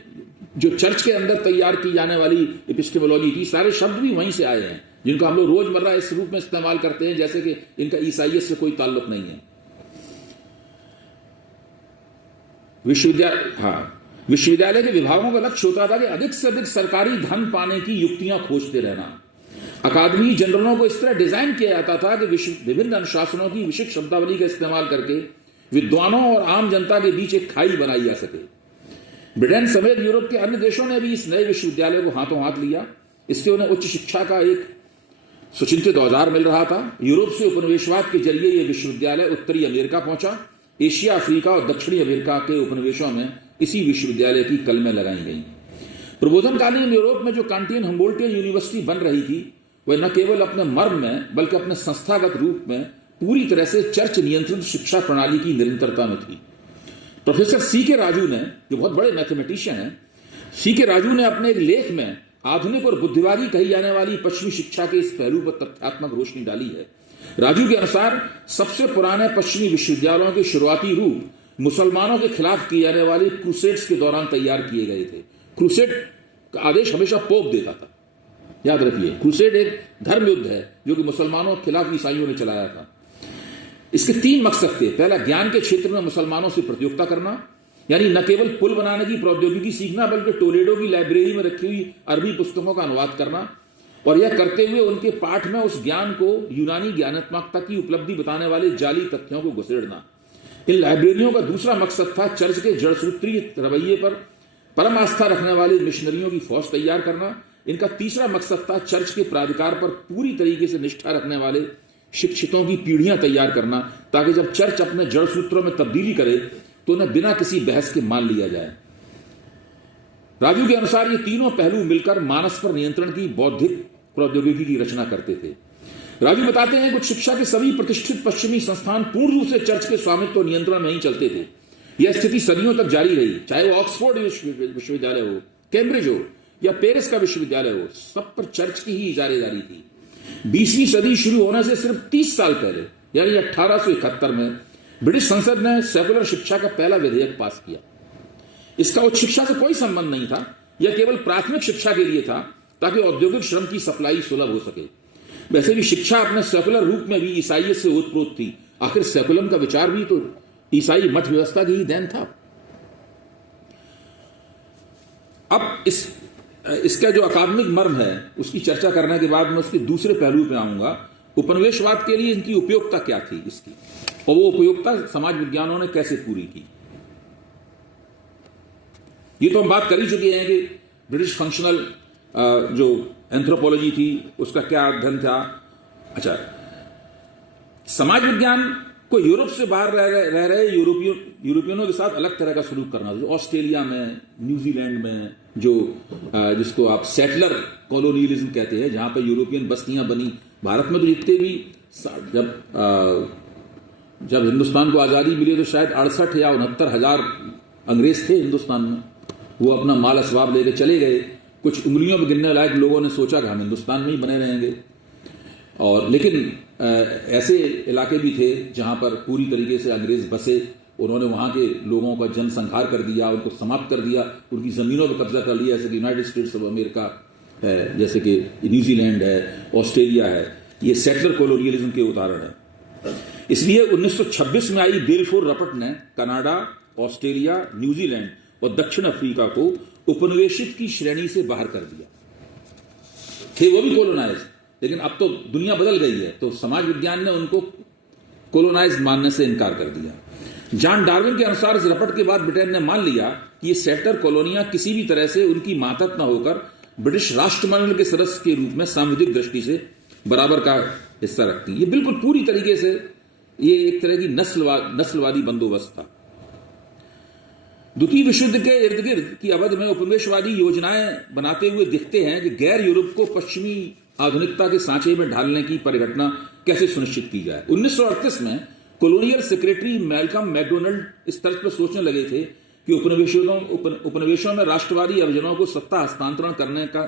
जो चर्च के अंदर तैयार की जाने वाली एपिस्टेमोलॉजी की, सारे शब्द भी वहीं से आए हैं, जिनको हम लोग रोजमर्रा इस रूप में इस्तेमाल करते हैं जैसे कि इनका ईसाइयत से कोई ताल्लुक नहीं है। विश्वविद्यालय, हाँ, विश्वविद्यालय के विभागों का लक्ष्य होता था कि अधिक से अधिक सरकारी धन पाने की युक्तियां खोजते रहना। अकादमी जनरलों को इस तरह डिजाइन किया जाता था कि विभिन्न अनुशासनों की विशिष्ट शब्दावली का इस्तेमाल करके विद्वानों और आम जनता के बीच एक खाई बनाई जा सके। ब्रिटेन समेत यूरोप के अन्य देशों ने भी इस नए विश्वविद्यालय को हाथों हाथ लिया। इससे उन्हें उच्च शिक्षा का एक सुचिंतित औजार मिल रहा था। यूरोप से उपनिवेशवाद के जरिए यह विश्वविद्यालय उत्तरी अमेरिका पहुंचा। एशिया, अफ्रीका और दक्षिणी अमेरिका के उपनिवेशों में इसी विश्वविद्यालय की कलमें लगाई गई। प्रबोधनकालीन यूरोप में जो कांटियन हम्बोल्टियन यूनिवर्सिटी बन रही थी, वह न केवल अपने मर्म में बल्कि अपने संस्थागत रूप में पूरी तरह से चर्च नियंत्रित शिक्षा प्रणाली की निरंतरता में थी। प्रोफेसर सी के राजू ने, जो बहुत बड़े मैथमेटिशियन हैं, सी के राजू ने अपने एक लेख में आधुनिक और बुद्धिवादी कही जाने वाली पश्चिमी शिक्षा के इस पहलू पर तथ्यात्मक रोशनी डाली है। राजू के अनुसार सबसे पुराने पश्चिमी विश्वविद्यालयों के शुरुआती रूप मुसलमानों के खिलाफ किए जाने वाले क्रूसेड्स के दौरान तैयार किए गए थे। क्रूसेड का आदेश हमेशा पोप देता था, याद रखिए। क्रूसेड एक धर्म युद्ध है जो कि मुसलमानों के खिलाफ ईसाइयों ने चलाया था। इसके 3 मकसद थे। पहला, ज्ञान के क्षेत्र में मुसलमानों से प्रतियोगिता करना, यानी न केवल पुल बनाने की प्रौद्योगिकी सीखना बल्कि टोलेडो की लाइब्रेरी में रखी हुई अरबी पुस्तकों का अनुवाद करना, और यह करते हुए उनके पाठ में उस ज्ञान को यूनानी ज्ञानात्मकता की उपलब्धि बताने वाले जाली तथ्यों को घुसेड़ना। इन लाइब्रेरियों का दूसरा मकसद था चर्च के जड़सूत्री रवैये पर परम आस्था रखने वाले मिशनरियों की फौज तैयार करना। इनका तीसरा मकसद था चर्च के प्राधिकार पर पूरी तरीके से निष्ठा रखने वाले शिक्षितों की पीढ़ियां तैयार करना, ताकि जब चर्च अपने जड़ सूत्रों में तब्दीली करे तो उन्हें बिना किसी बहस के मान लिया जाए। राजू के अनुसार ये तीनों पहलू मिलकर मानस पर नियंत्रण की बौद्धिक प्रौद्योगिकी की रचना करते थे। राजू बताते हैं कुछ शिक्षा के सभी प्रतिष्ठित पश्चिमी संस्थान पूर्ण रूप से चर्च के स्वामित्व और नियंत्रण में ही चलते थे। यह स्थिति सदियों तक जारी रही, चाहे वो ऑक्सफोर्ड विश्वविद्यालय हो, कैम्ब्रिज हो या पेरिस का विश्वविद्यालय हो, सब पर चर्च की ही इजारेदारी थी। 20वीं सदी शुरू होने से सिर्फ 30 साल पहले, यानी 1871 में ब्रिटिश संसद ने सेकुलर शिक्षा का पहला विधेयक पास किया। इसका उच्च शिक्षा से कोई संबंध नहीं था, यह केवल प्राथमिक शिक्षा के लिए था ताकि औद्योगिक श्रम की सप्लाई सुलभ हो सके। वैसे भी शिक्षा अपने सेकुलर रूप में भी ईसाइयत से ओतप्रोत थी। आखिर सेकुलम का विचार भी तो ईसाई मठ व्यवस्था की ही देन था। अब इसका जो अकादमिक मर्म है उसकी चर्चा करने के बाद मैं उसके दूसरे पहलू पे आऊंगा। उपनिवेशवाद के लिए इनकी उपयोगिता क्या थी इसकी, और वो उपयोगिता समाज विज्ञानों ने कैसे पूरी की। ये तो हम बात कर ही चुके हैं कि ब्रिटिश फंक्शनल जो एंथ्रोपोलॉजी थी उसका क्या अध्ययन था। अच्छा, समाज विज्ञान को यूरोप से बाहर रह रहे यूरोपियनों के साथ अलग तरह का सलूक करना। जो ऑस्ट्रेलिया में, न्यूजीलैंड में जो जिसको आप सेटलर कॉलोनियलिज्म कहते हैं, जहां पर यूरोपियन बस्तियां बनी। भारत में तो जितने भी जब हिंदुस्तान को आजादी मिली तो शायद 68 या 69 हजार अंग्रेज थे हिंदुस्तान में। वो अपना माल असबाब लेके चले गए। कुछ उंगलियों में गिनने लायक लोगों ने सोचा कि हम हिंदुस्तान में ही बने रहेंगे, और लेकिन ऐसे इलाके भी थे जहां पर पूरी तरीके से अंग्रेज बसे। उन्होंने वहां के लोगों का जनसंहार कर दिया, उनको समाप्त कर दिया, उनकी जमीनों पर कब्जा कर लिया, जैसे कि यूनाइटेड स्टेट्स ऑफ अमेरिका है, जैसे कि न्यूजीलैंड है, ऑस्ट्रेलिया है। ये सेटलर कॉलोनियलिज्म के उदाहरण है। इसलिए 1926 में आई बेलफोर रपट ने कनाडा, ऑस्ट्रेलिया, न्यूजीलैंड और दक्षिण अफ्रीका को उपनिवेशित की श्रेणी से बाहर कर दिया। थे वो भी कोलोनाइज, लेकिन अब तो दुनिया बदल गई है, तो समाज विज्ञान ने उनको कोलोनाइज मानने से इनकार कर दिया। जॉन डार्विन के अनुसार इस रपट के बाद ब्रिटेन ने मान लिया कि ये सेटलर कॉलोनियां किसी भी तरह से उनकी मातहत न होकर ब्रिटिश राष्ट्रमंडल के सदस्य के रूप में सांविधिक दृष्टि से बराबर का हिस्सा रखती। ये बिल्कुल पूरी तरीके से ये एक तरह की नस्लवादी बंदोबस्त था। द्वितीय विश्व युद्ध के इर्द गिर्द की अवधि में उपनिवेशवादी योजनाएं बनाते हुए दिखते हैं कि गैर यूरोप को पश्चिमी आधुनिकता के सांचे में ढालने की परिघटना कैसे सुनिश्चित की जाए। 1938 में कॉलोनियल सेक्रेटरी मैल्कम मैकडोनल्ड इस तर्ज पर सोचने लगे थे कि उपनिवेशों में राष्ट्रवादी अभियानों को सत्ता हस्तांतरण करने का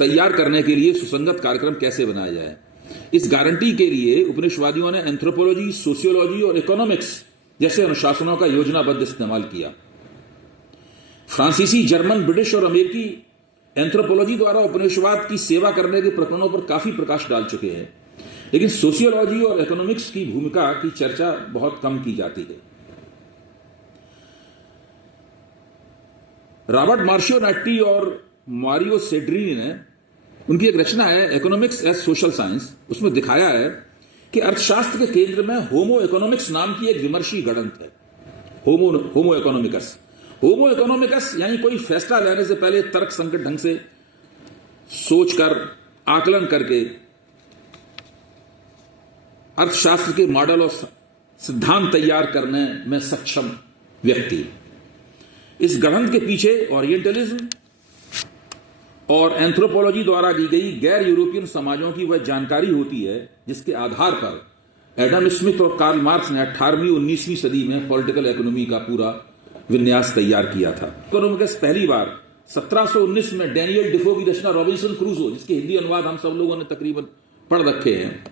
तैयार करने के लिए सुसंगत कार्यक्रम कैसे बनाया जाए। इस गारंटी के लिए उपनिवेशवादियों ने एंथ्रोपोलॉजी, सोशियोलॉजी और इकोनॉमिक्स जैसे अनुशासनों का योजनाबद्ध इस्तेमाल किया। फ्रांसीसी, जर्मन, ब्रिटिश और अमेरिकी एंथ्रोपोलॉजी द्वारा उपनिवेशवाद की सेवा करने के प्रकरणों पर काफी प्रकाश डाल चुके हैं, लेकिन सोशियोलॉजी और इकोनॉमिक्स की भूमिका की चर्चा बहुत कम की जाती है। रॉबर्ट मार्शियोनेट्टी और मारियो सेड्रिनी ने, उनकी एक रचना है इकोनॉमिक्स एज सोशल साइंस, उसमें दिखाया है कि अर्थशास्त्र के केंद्र में होमो इकोनॉमिक्स नाम की एक विमर्शी गणंत है। होमो इकोनॉमिकस। होमो इकोनॉमिकस यानी कोई फैसला लेने से पहले तर्क संगत ढंग से सोचकर, आकलन करके अर्थशास्त्र के मॉडल और सिद्धांत तैयार करने में सक्षम व्यक्ति। इस गणंत के पीछे ओरिएंटलिज्म और एंथ्रोपोलॉजी द्वारा दी गई गैर यूरोपियन समाजों की वह जानकारी होती है जिसके आधार पर एडम स्मिथ और कार्ल मार्क्स ने 18वीं 19वीं सदी में पॉलिटिकल इकोनॉमी का पूरा विन्यास तैयार किया था। इकोनॉमिक्स पहली बार 1719 में डैनियल डिफो की रचना रॉबिन्सन क्रूसो, जिसके हिंदी अनुवाद हम सब लोगों ने तकरीबन पढ़ रखे हैं,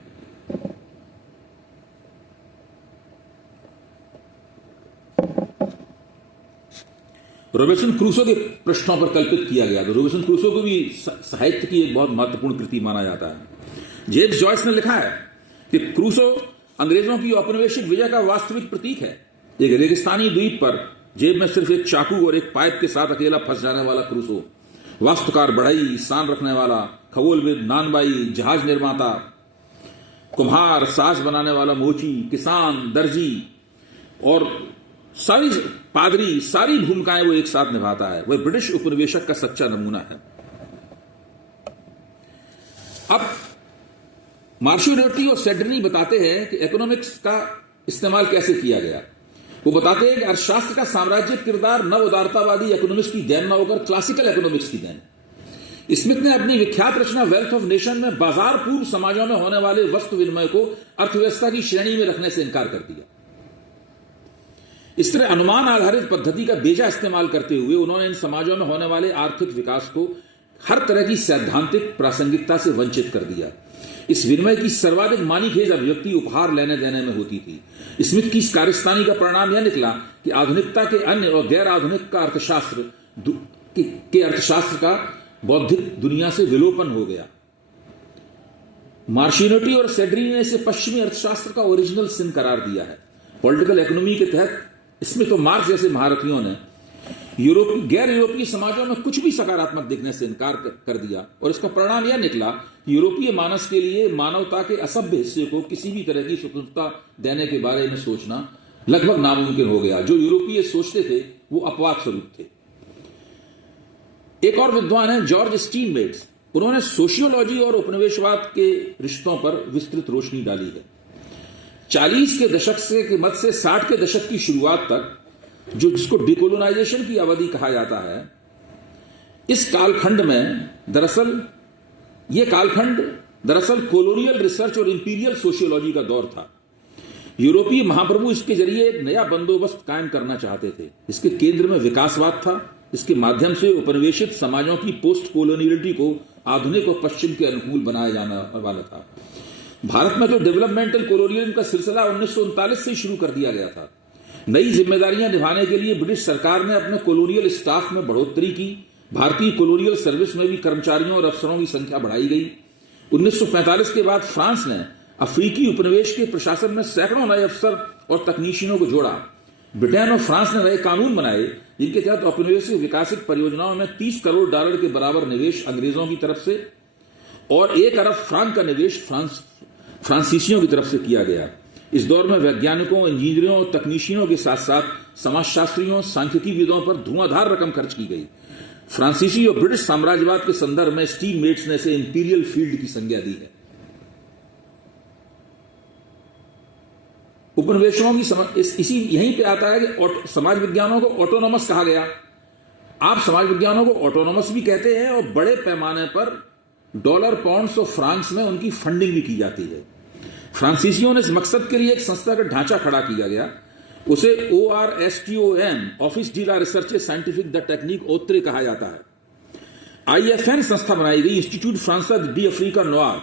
रॉबिन्सन क्रूसो के पृष्ठों पर कल्पित किया गया। तो रॉबिन्सन क्रूसो को भी साहित्य की एक बहुत महत्वपूर्ण कृति माना जाता है। जेम्स जॉयस ने लिखा है कि क्रूसो अंग्रेजों की औपनिवेशिक विजय का वास्तविक प्रतीक है। एक रेगिस्तानी द्वीप पर जेब में सिर्फ एक चाकू और एक पाइप के साथ अकेला फंस जाने वाला क्रूसो, वास्तुकार, बढ़ई, सान रखने वाला, खगोलविद, नानबाई, जहाज निर्माता, कुम्हार, सास बनाने वाला मोची, किसान, दर्जी और सारी पादरी, सारी भूमिकाएं वो एक साथ निभाता है। वह ब्रिटिश उपनिवेशक का सच्चा नमूना है। अब मार्शियोनेट्टी और सेड्रिनी बताते हैं कि इकोनॉमिक्स का इस्तेमाल कैसे किया गया। वो बताते हैं कि अर्थशास्त्र का साम्राज्यिक किरदार नव उदारतावादी इकोनॉमिक्स की देन न होकर क्लासिकल इकोनॉमिक्स की देन। स्मिथ ने अपनी विख्यात रचना वेल्थ ऑफ नेशन में बाजार पूर्व समाजों में होने वाले वस्तु विनिमय को अर्थव्यवस्था की श्रेणी में रखने से इनकार कर दिया। इस तरह अनुमान आधारित पद्धति का बेजा इस्तेमाल करते हुए उन्होंने इन समाजों में होने वाले आर्थिक विकास को हर तरह की सैद्धांतिक प्रासंगिकता से वंचित कर दिया। इस विनिमय की सर्वाधिक मानीखेज अभिव्यक्ति उपहार लेने देने में होती थी। स्मिथ की इस कार्यस्तानी का परिणाम यह निकला कि आधुनिकता के अन्य और गैर आधुनिक का अर्थशास्त्र के अर्थशास्त्र का बौद्धिक दुनिया से विलोपन हो गया। मार्शियोनेट्टी और सेड्रिनी ने इसे पश्चिमी अर्थशास्त्र का ओरिजिनल सिन करार दिया है। पॉलिटिकल इकोनॉमी के तहत स्मिथ और मार्क्स जैसे महारथियों ने गैर यूरोपीय समाजों में कुछ भी सकारात्मक देखने से इनकार कर दिया और इसका परिणाम यह निकला कि यूरोपीय मानस के लिए मानवता के असभ्य हिस्से को किसी भी तरह की स्वतंत्रता देने के बारे में सोचना लगभग नामुमकिन हो गया। जो यूरोपीय सोचते थे वो अपवाद स्वरूप थे। एक और विद्वान है जॉर्ज स्टीनमेट्स। उन्होंने सोशियोलॉजी और उपनिवेशवाद के रिश्तों पर विस्तृत रोशनी डाली है। 40 के दशक के मध्य से 60 के दशक की शुरुआत तक, जिसको डिकोलोनाइजेशन की अवधि कहा जाता है, इस कालखंड में यह कालखंड दरअसल कॉलोनियल रिसर्च और इंपीरियल सोशियोलॉजी का दौर था। यूरोपीय महाप्रभु इसके जरिए एक नया बंदोबस्त कायम करना चाहते थे। इसके केंद्र में विकासवाद था। इसके माध्यम से उपनिवेशित समाजों की पोस्ट कॉलोनियलिटी को आधुनिक और पश्चिम के अनुकूल बनाया जाने वाला था। भारत में तो डेवलपमेंटल कॉलोनियलिज्म का सिलसिला 1939 से शुरू कर दिया गया था। नई जिम्मेदारियां निभाने के लिए ब्रिटिश सरकार ने अपने कॉलोनियल स्टाफ में बढ़ोतरी की। भारतीय कॉलोनियल सर्विस में भी कर्मचारियों और अफसरों की संख्या बढ़ाई गई। 1945 के बाद फ्रांस ने अफ्रीकी उपनिवेश के प्रशासन में सैकड़ों नए अफसर और तकनीशियनों को जोड़ा। ब्रिटेन और फ्रांस ने नए कानून बनाए जिनके तहत औपनिवेशिक विकासिक परियोजनाओं में $30 करोड़ के बराबर निवेश अंग्रेजों की तरफ से और 1 अरब फ्रांक का निवेश फ्रांसीसियों की तरफ से किया गया। इस दौर में वैज्ञानिकों, इंजीनियरों और तकनीशियनों के साथ साथ समाजशास्त्रियों, सांख्यिकीविदों पर धुआंधार रकम खर्च की गई। फ्रांसीसी और ब्रिटिश साम्राज्यवाद के संदर्भ में स्टीनमेट्स ने इसे इंपीरियल फील्ड की संज्ञा दी है। उपनिवेशों की यहीं पे आता है कि समाज विज्ञानों को ऑटोनोमस कहा गया। आप समाज विज्ञानों को ऑटोनोमस भी कहते हैं और बड़े पैमाने पर डॉलर, पाउंड्स और फ्रांक्स में उनकी फंडिंग भी की जाती है। फ्रांसीसियों ने इस मकसद के लिए एक संस्था का ढांचा खड़ा किया गया। उसे ORSTON, Office de la Recherche Scientifique et Technique Outre कहा जाता है। IFN संस्था बनाई गई, Institut Francais de Afrique Noire.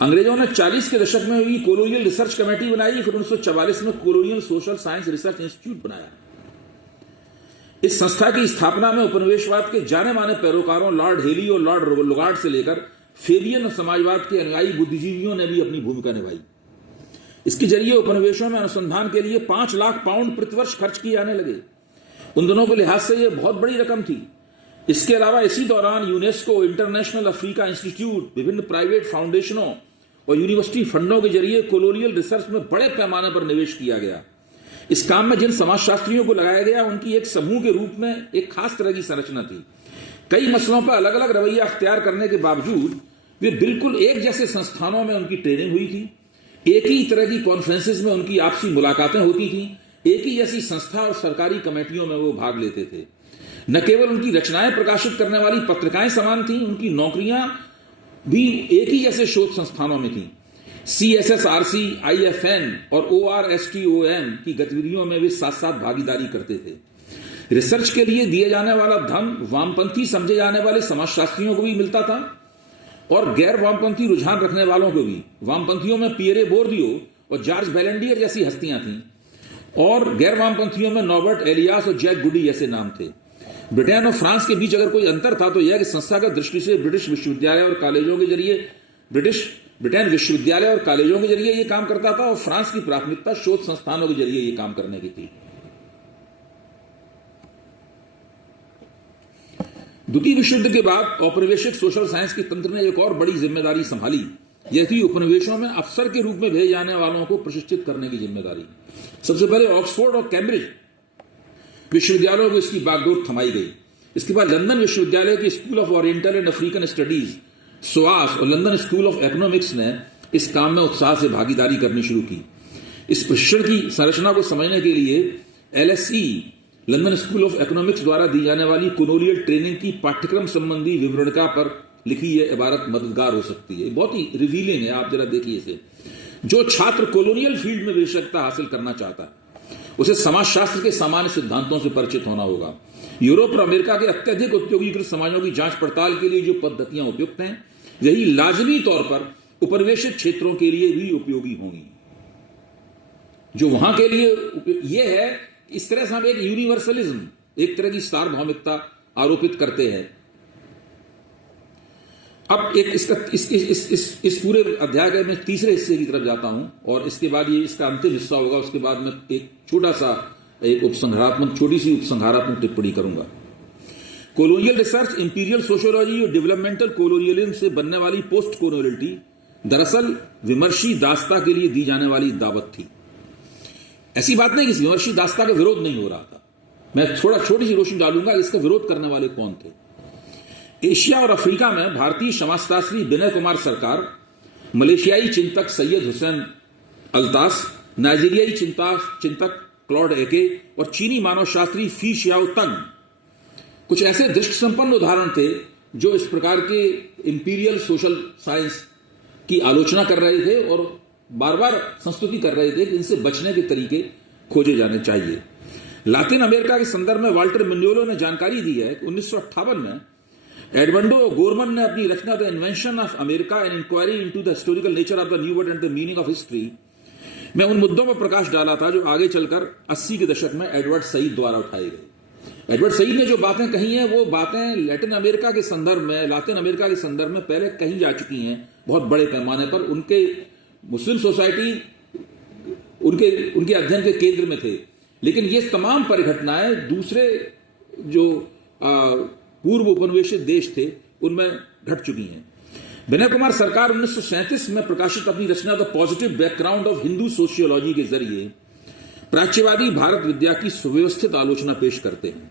अंग्रेजों ने 40 के दशक में हुई कॉलोनियल रिसर्च कमेटी बनाई। फिर 1944 में colonial social science research institute बनाया। इस संस्था की स्थापना में उपनिवेशवाद के जाने माने पैरोकारों लॉर्ड हेली और लॉर्ड लुगार्ड से लेकर फेबियन समाजवाद के अनुयायी बुद्धिजीवियों ने भी अपनी भूमिका निभाई। इसके जरिए उपनिवेशों में अनुसंधान के लिए 5 लाख पाउंड प्रतिवर्ष खर्च किए जाने लगे। उन दोनों के लिहाज से यह बहुत बड़ी रकम थी। इसके अलावा इसी दौरान यूनेस्को, इंटरनेशनल अफ्रीका इंस्टीट्यूट, विभिन्न प्राइवेट फाउंडेशनों और यूनिवर्सिटी फंडों के जरिए कोलोनियल रिसर्च में बड़े पैमाने पर निवेश किया गया। इस काम में जिन समाजशास्त्रियों को लगाया गया उनकी एक समूह के रूप में एक खास तरह की संरचना थी। कई मसलों पर अलग अलग रवैया अख्तियार करने के बावजूद वे बिल्कुल एक जैसे संस्थानों में उनकी ट्रेनिंग हुई थी, एक ही तरह की कॉन्फ्रेंसेस में उनकी आपसी मुलाकातें होती थी, एक ही जैसी संस्था और सरकारी कमेटियों में वो भाग लेते थे। न केवल उनकी रचनाएं प्रकाशित करने वाली पत्रिकाएं समान थीं, उनकी नौकरियां भी एक ही जैसे शोध संस्थानों में थीं। CSSRC, IFN और ORSTOM की गतिविधियों में वे साथ साथ भागीदारी करते थे। रिसर्च के लिए दिए जाने वाला धन वामपंथी समझे जाने वाले समाजशास्त्रियों को भी मिलता था और गैर वामपंथी रुझान रखने वालों को भी। वामपंथियों में पियरे बोर्दियो और जॉर्ज बैलेंडियर जैसी हस्तियां थीं और गैर वामपंथियों में नॉर्बर्ट एलियास और जैक गुडी जैसे नाम थे। ब्रिटेन और फ्रांस के बीच अगर कोई अंतर था तो यह कि संस्थागत दृष्टि से ब्रिटिश विश्वविद्यालय और कॉलेजों के जरिए ब्रिटेन विश्वविद्यालय और कॉलेजों के जरिए यह काम करता था और फ्रांस की प्राथमिकता शोध संस्थानों के जरिए यह काम करने की थी। द्वितीय विश्व युद्ध के बाद औपनिवेशिक सोशल साइंस के तंत्र ने एक और बड़ी जिम्मेदारी संभाली, यह थी उपनिवेशों में अफसर के रूप में भेजे जाने वालों को प्रशिक्षित करने की जिम्मेदारी। सबसे पहले ऑक्सफोर्ड और कैम्ब्रिज विश्वविद्यालयों को इसकी बागडोर थमाई गई। इसके बाद लंदन विश्वविद्यालय की school of oriental and African studies SOAS और लंदन स्कूल ऑफ इकोनॉमिक्स ने इस काम में उत्साह से भागीदारी करनी शुरू की। इस प्रशिक्षण की संरचना को समझने के लिए LSE London school of economics द्वारा दी जाने वाली कोलोनियल ट्रेनिंग की पाठ्यक्रम संबंधी विवरणिका पर लिखी यह इबारत मददगार हो सकती है। बहुत ही रिवीलिंग है, आप जरा देखिए इसे। जो छात्र कोलोनियल फील्ड में विशेषज्ञता हासिल करना चाहता है उसे समाजशास्त्र के सामान्य सिद्धांतों से परिचित होना होगा। यूरोप और अमेरिका के अत्यधिक औद्योगिकृत समाजों की जांच पड़ताल के लिए जो पद्धतियां उपयुक्त हैं यही लाजमी तौर पर उपनिवेशित क्षेत्रों के लिए भी उपयोगी होंगी। जो वहां के लिए यह है, इस तरह से हम एक यूनिवर्सलिज्म, एक तरह की सार्वभौमिकता आरोपित करते हैं। अब एक इस पूरे अध्याय के मैं तीसरे हिस्से की तरफ जाता हूं और इसके बाद ये इसका अंतिम हिस्सा होगा। उसके बाद मैं एक छोटी सी उपसंहारात्मक टिप्पणी करूंगा। कोलोनियल रिसर्च, इंपीरियल सोशियोलॉजी और डेवलपमेंटल कोलोनियलिज्म से बनने वाली पोस्ट कोलोनियलिटी दरअसल विमर्शी दास्ता के लिए दी जाने वाली दावत थी। ऐसी बात नहीं कि विमर्शी दास्ता का विरोध नहीं हो रहा था। मैं छोटी सी रोशनी डालूंगा इसका विरोध करने वाले कौन थे। एशिया और अफ्रीका में भारतीय समाजशास्त्री विनय कुमार सरकार, मलेशियाई चिंतक सैयद हुसैन अल्तास, नाइजीरियाई चिंतक क्लॉड एके और चीनी मानवशास्त्री फी शियाओ तंग कुछ ऐसे दृष्टि संपन्न उदाहरण थे जो इस प्रकार के इंपीरियल सोशल साइंस की आलोचना कर रहे थे और बार बार संस्तुति कर रहे थे कि इनसे बचने के तरीके खोजे जाने चाहिए। लातिन अमेरिका के संदर्भ में वाल्टर मिन्योलो ने जानकारी दी है कि 1958 में एडमंडो गोरमन ने अपनी रचना the invention of America and inquiry into the historical nature of the new world and the meaning of history में उन मुद्दों पर प्रकाश डाला था जो आगे चलकर 80 के दशक में एडवर्ड सईद द्वारा उठाई गई। एडवर्ड सईद ने जो बातें कही हैं वो बातें लातिन अमेरिका के संदर्भ में पहले कही जा चुकी हैं बहुत बड़े पैमाने पर। उनके मुस्लिम सोसाइटी उनके अध्ययन के केंद्र में थे, लेकिन ये तमाम परिघटनाएं दूसरे जो पूर्व उपनिवेशित देश थे उनमें घट चुकी हैं। विनय कुमार सरकार 1937 में प्रकाशित अपनी रचना the positive background of Hindu sociology के जरिए प्राच्यवादी भारत विद्या की सुव्यवस्थित आलोचना पेश करते हैं।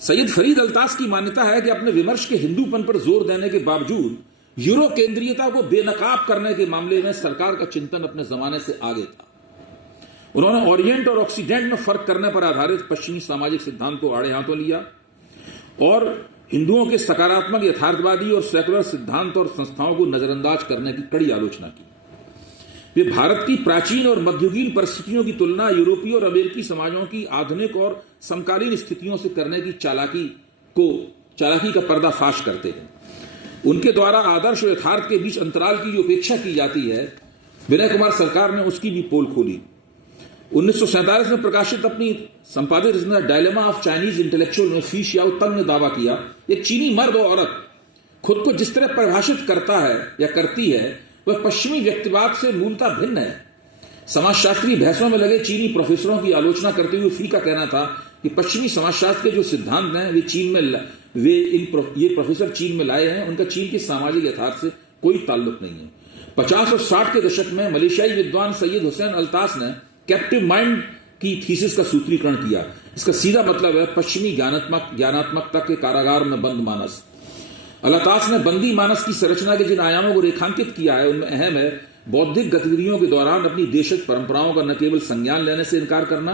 सैयद फरीद अल्तास की मान्यता है कि अपने विमर्श के हिंदूपन पर जोर देने के बावजूद यूरो केंद्रीयता को बेनकाब करने के मामले में सरकार का चिंतन अपने जमाने से आगे था। उन्होंने ओरिएंट और ऑक्सीडेंट में फर्क करने पर आधारित पश्चिमी सामाजिक सिद्धांत को आड़े हाथों लिया और हिंदुओं के सकारात्मक यथार्थवादी और सेकुलर सिद्धांत और संस्थाओं को नजरअंदाज करने की कड़ी आलोचना की। वे भारत की प्राचीन और मध्ययुगीन परिस्थितियों की तुलना यूरोपीय और अमेरिकी समाजों की आधुनिक और समकालीन स्थितियों से करने की चालाकी का पर्दाफाश करते हैं। उनके द्वारा आदर्श और यथार्थ के बीच अंतराल की जो उपेक्षा की जाती है, विनय कुमार सरकार ने उसकी भी पोल खोली। 1947 में प्रकाशित अपनी संपादित रचना डायलेमा ऑफ चाइनीज इंटेलेक्चुअल में फी शियाओ तंग ने दावा किया, एक चीनी मर्द और औरत खुद को जिस तरह परिभाषित करता है या करती है वह पश्चिमी व्यक्तिवाद से मूलतः भिन्न है। समाजशास्त्री बहसों में लगे चीनी प्रोफेसरों की आलोचना करते हुए फी का कहना था कि पश्चिमी समाजशास्त्र के जो सिद्धांत हैं वे चीन में ये प्रोफेसर चीन में लाए हैं, उनका चीन के सामाजिक यथार्थ से कोई ताल्लुक नहीं है। 50 और 60 के दशक में मलेशियाई विद्वान सैयद हुसैन अल्तास ने कैप्टिव माइंड की थीसिस का सूत्रीकरण किया। इसका सीधा मतलब है पश्चिमी ज्ञानात्मकता के कारागार में बंद मानस। अल्तास ने बंदी मानस की संरचना के जिन आयामों को रेखांकित किया है उनमें अहम है बौद्धिक गतिविधियों के दौरान अपनी देशज परंपराओं का न केवल संज्ञान लेने से इनकार करना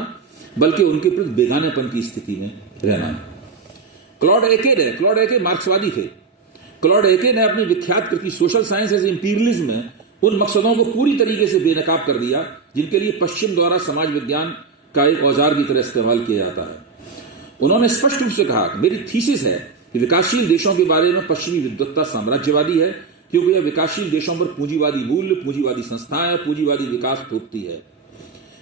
बल्कि उनके प्रति बेगानेपन की स्थिति में रहना। क्लॉड एके मार्क्सवादी थे। क्लॉड एके ने अपनी विख्यात कृति सोशल साइंस एज इंपीरियलिज्म में उन मकसदों को पूरी तरीके से बेनकाब कर दिया जिनके लिए पश्चिम द्वारा समाज विज्ञान का एक औजार की तरह इस्तेमाल किया जाता है। उन्होंने स्पष्ट रूप से कहा कि मेरी थीसिस है कि विकासशील देशों के बारे में पश्चिमी विद्वत्ता साम्राज्यवादी है, क्योंकि यह विकासशील देशों पर पूंजीवादी मूल्य, पूंजीवादी संस्थाएं, पूंजीवादी विकास थोपती है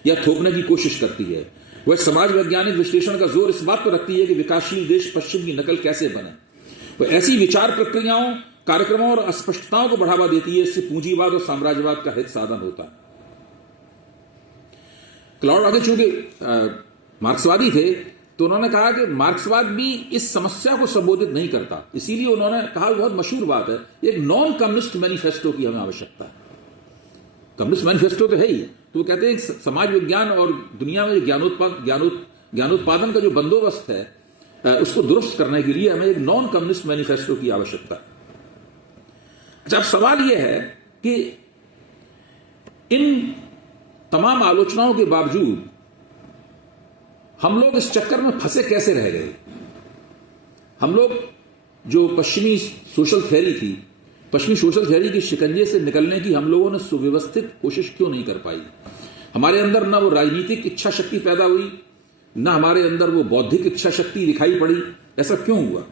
या थोपने की कोशिश करती है। वह समाज वैज्ञानिक विश्लेषण का जोर इस बात पर रखती है कि विकासशील देश पश्चिम की नकल कैसे बने। वह ऐसी विचार प्रक्रियाओं, कार्यक्रमों और अस्पष्टताओं को बढ़ावा देती है, इससे पूंजीवाद और साम्राज्यवाद का हित साधन होता है। क्लॉड आगे चूंकि मार्क्सवादी थे तो उन्होंने कहा कि मार्क्सवाद भी इस समस्या को संबोधित नहीं करता, इसीलिए उन्होंने कहा, बहुत मशहूर बात है, एक नॉन कम्युनिस्ट मैनिफेस्टो की हमें आवश्यकता है। कम्युनिस्ट मैनिफेस्टो तो है ही, तो वो कहते हैं समाज विज्ञान और दुनिया में ज्ञानोत्पादन का जो बंदोबस्त है उसको दुरुस्त करने के लिए हमें एक नॉन कम्युनिस्ट मैनिफेस्टो की आवश्यकता है। अच्छा, अब सवाल यह है कि इन तमाम आलोचनाओं के बावजूद हम लोग इस चक्कर में फंसे कैसे रह गए। हम लोग जो पश्चिमी सोशल थ्योरी की शिकंजे से निकलने की हम लोगों ने सुव्यवस्थित कोशिश क्यों नहीं कर पाई। हमारे अंदर ना वो राजनीतिक इच्छा शक्ति पैदा हुई, ना हमारे अंदर वो बौद्धिक इच्छा शक्ति दिखाई पड़ी। ऐसा क्यों हुआ?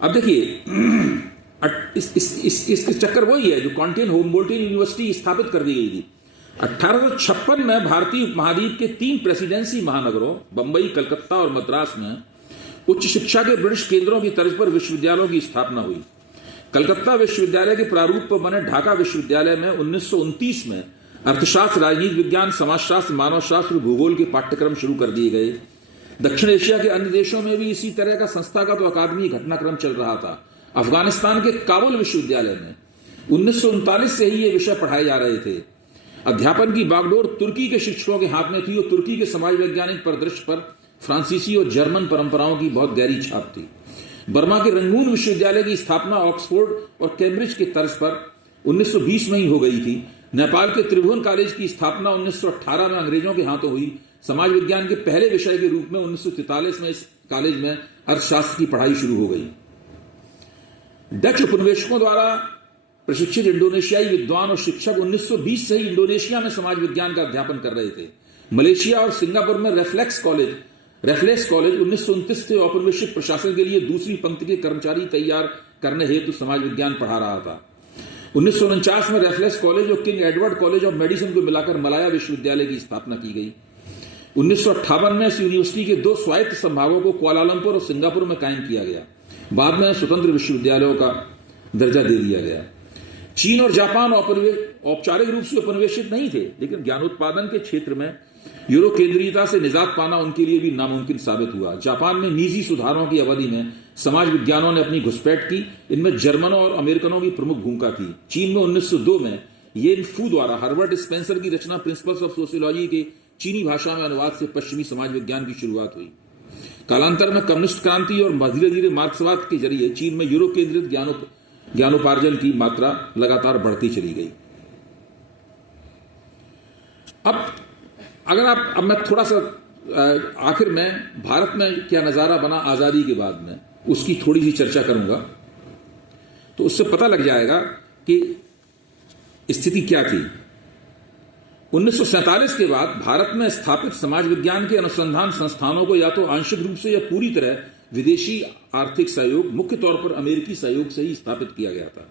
अब देखिए, इसके चक्कर वही है जो कॉन्टिन होमबोल्टिन यूनिवर्सिटी स्थापित कर दी गई थी। 1856 में भारतीय उपमहाद्वीप के 3 प्रेसिडेंसी महानगरों बंबई, कलकत्ता और मद्रास में उच्च शिक्षा के ब्रिटिश केंद्रों की तर्ज पर विश्वविद्यालयों की स्थापना हुई। कलकत्ता विश्वविद्यालय के प्रारूप पर बने ढाका विश्वविद्यालय में 1929 में अर्थशास्त्र, राजनीति विज्ञान, समाजशास्त्र, मानवशास्त्र, भूगोल के पाठ्यक्रम शुरू कर दिए गए। दक्षिण एशिया के अन्य देशों में भी इसी तरह का संस्थागत अकादमी घटनाक्रम चल रहा था। अफगानिस्तान के काबुल विश्वविद्यालय में 1939 से ही ये विषय पढ़ाए जा रहे थे। अध्यापन की बागडोर तुर्की के शिक्षकों के हाथ में थी और तुर्की के समाज वैज्ञानिक परिदृश्य पर फ्रांसीसी और जर्मन परंपराओं की बहुत गहरी छाप थी। बर्मा के रंगून विश्वविद्यालय की स्थापना ऑक्सफोर्ड और कैम्ब्रिज के तर्ज पर 1920 में ही हो गई थी। नेपाल के त्रिभुवन कॉलेज की स्थापना 1918 में अंग्रेजों के हाथों हुई। समाज विज्ञान के पहले विषय के रूप में 1943 में इस कॉलेज में अर्थशास्त्र की पढ़ाई शुरू हो गई। डच उपनिवेशकों द्वारा प्रशिक्षित इंडोनेशियाई विद्वान और शिक्षक 1920 से ही इंडोनेशिया में समाज विज्ञान का अध्यापन कर रहे थे। मलेशिया और सिंगापुर में रेफ्लेक्स कॉलेज 1929 से औपनिवेशिक प्रशासन के लिए दूसरी पंक्ति के कर्मचारी तैयार करने हेतु समाज विज्ञान पढ़ा रहा था। 1949 में रेफ्लेक्स कॉलेज और king Edward college of medicine को मिलाकर मलाया विश्वविद्यालय की स्थापना की गई। 1958 में इस यूनिवर्सिटी के 2 स्वायत्त संभागों को कुआलालंपुर और सिंगापुर में कायम किया गया। बाद में स्वतंत्र विश्वविद्यालयों का दर्जा दे दिया गया। चीन और जापान औपचारिक रूप से उपनिवेशित नहीं थे, लेकिन ज्ञानोत्पादन के क्षेत्र में यूरो केंद्रीयता से निजात पाना उनके लिए भी नामुमकिन साबित हुआ। जापान में निजी सुधारों की अवधि में समाज विज्ञानों ने अपनी घुसपैठ की। इनमें जर्मनों और अमेरिकनों की प्रमुख भूमिका थी। चीन में 1902 में येन फू द्वारा हर्बर्ट स्पेंसर की रचना प्रिंसिपल्स ऑफ सोशियोलॉजी के चीनी भाषा में अनुवाद से पश्चिमी समाज विज्ञान की शुरुआत हुई। कालांतर में कम्युनिस्ट क्रांति और धीरे धीरे मार्क्सवाद के जरिए चीन में यूरो केंद्रित ज्ञानोपार्जन की मात्रा लगातार बढ़ती चली गई। अब मैं थोड़ा सा आखिर में भारत में क्या नजारा बना आजादी के बाद में, उसकी थोड़ी सी चर्चा करूंगा, तो उससे पता लग जाएगा कि स्थिति क्या थी। 1947 के बाद भारत में स्थापित समाज विज्ञान के अनुसंधान संस्थानों को या तो आंशिक रूप से या पूरी तरह विदेशी आर्थिक सहयोग, मुख्य तौर पर अमेरिकी सहयोग से ही स्थापित किया गया था।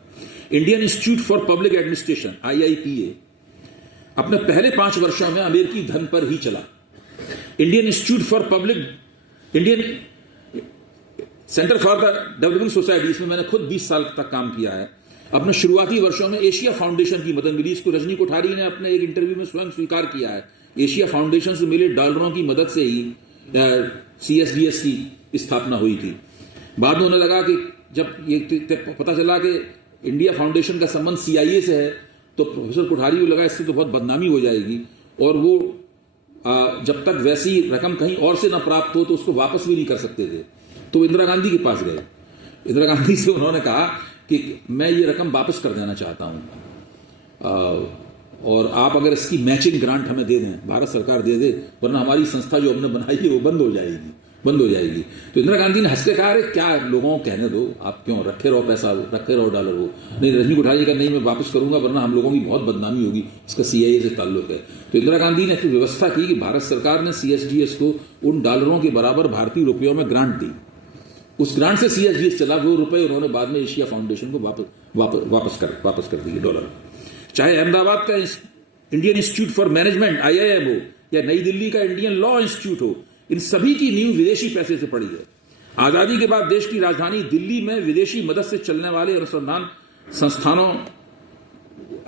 Indian institute for public administration IIPA अपने पहले 5 वर्षों में अमेरिकी धन पर ही चला। Indian centre for the developing society, इसमें मैंने खुद 20 साल तक काम किया है। अपने शुरुआती वर्षों में एशिया फाउंडेशन की मदद मिली। इसको रजनी कोठारी ने अपने एक इंटरव्यू में स्वयं स्वीकार किया है। एशिया फाउंडेशन से मिले डॉलरों की मदद से ही CSDS की स्थापना हुई थी। बाद में उन्हें लगा कि जब ये पता चला कि इंडिया फाउंडेशन का संबंध CIA से है, तो प्रोफेसर कोठारी को लगा इससे तो बहुत बदनामी हो जाएगी, और वो जब तक वैसी रकम कहीं और से न प्राप्त हो तो उसको वापस भी नहीं कर सकते थे। तो इंदिरा गांधी के पास गए। इंदिरा गांधी से उन्होंने कहा कि मैं ये रकम वापस कर देना चाहता हूं, और आप अगर इसकी मैचिंग ग्रांट हमें दे दें, भारत सरकार दे दे, वरना हमारी संस्था जो हमने बनाई है वो बंद हो जाएगी। तो इंदिरा गांधी ने हंस के कहा, अरे क्या लोगों को कहने दो, आप क्यों रखे रहो पैसा, रखे रहो डॉलर वो। नहीं, रजनी कोठारी का नहीं, मैं वापस करूंगा, वरना हम लोगों की बहुत बदनामी होगी, इसका CIA से ताल्लुक है। तो इंदिरा गांधी ने फिर व्यवस्था की कि भारत सरकार ने CSDS को उन डॉलरों के बराबर भारतीय रुपयों में ग्रांट दी। उस ग्रांट से CSDS चला, वो रुपए उन्होंने बाद में एशिया फाउंडेशन को वापस कर दिए डॉलर। चाहे अहमदाबाद का Indian institute for management IIM हो, या नई दिल्ली का इंडियन लॉ इंस्टीट्यूट हो, इन सभी की नींव विदेशी पैसे से पड़ी है। आजादी के बाद देश की राजधानी दिल्ली में विदेशी मदद से चलने वाले अनुसंधान संस्थानों,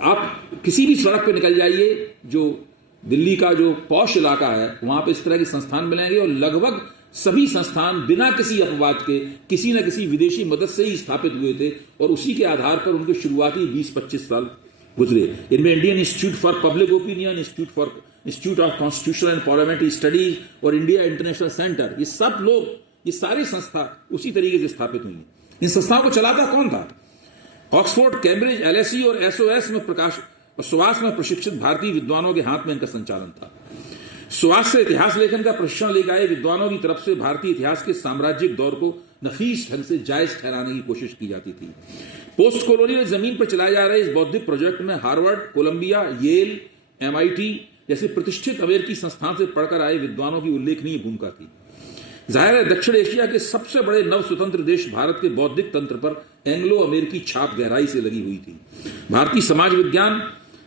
आप किसी भी सड़क पर निकल जाइए, जो दिल्ली का जो पॉश इलाका है, वहां पे इस तरह के संस्थान मिलेंगे, और लगभग सभी संस्थान बिना किसी अपवाद के किसी न किसी विदेशी मदद से ही स्थापित हुए थे, और उसी के आधार पर उनके शुरुआती 20-25 साल गुजरे। इनमें Indian institute for public opinion, institute of constitutional and parliamentary studies और इंडिया इंटरनेशनल सेंटर, ये सब लोग, ये सारी संस्था उसी तरीके से स्थापित हुई। इन संस्थाओं को चलाता कौन था? ऑक्सफोर्ड, कैम्ब्रिज, LSE और SOS में स्वास्थ्य में प्रशिक्षित भारतीय विद्वानों के हाथ में इनका संचालन था। स्वास्थ्य से इतिहास लेखन का प्रशिक्षण लेकर आए विद्वानों की तरफ से भारतीय इतिहास के साम्राज्यिक दौर को नफीस ढंग से जायज ठहराने की कोशिश की जाती थी। पोस्ट कॉलोनियल जमीन पर चलाए जा रहे इस बौद्धिक प्रोजेक्ट में हार्वर्ड, कोलंबिया, येल, MIT जैसे प्रतिष्ठित अमेरिकी संस्थान से पढ़कर आए विद्वानों की उल्लेखनीय भूमिका थी। जाहिर है दक्षिण एशिया के सबसे बड़े नव स्वतंत्र देश भारत के बौद्धिक तंत्र पर एंग्लो अमेरिकी छाप गहराई से लगी हुई थी। भारतीय समाज विज्ञान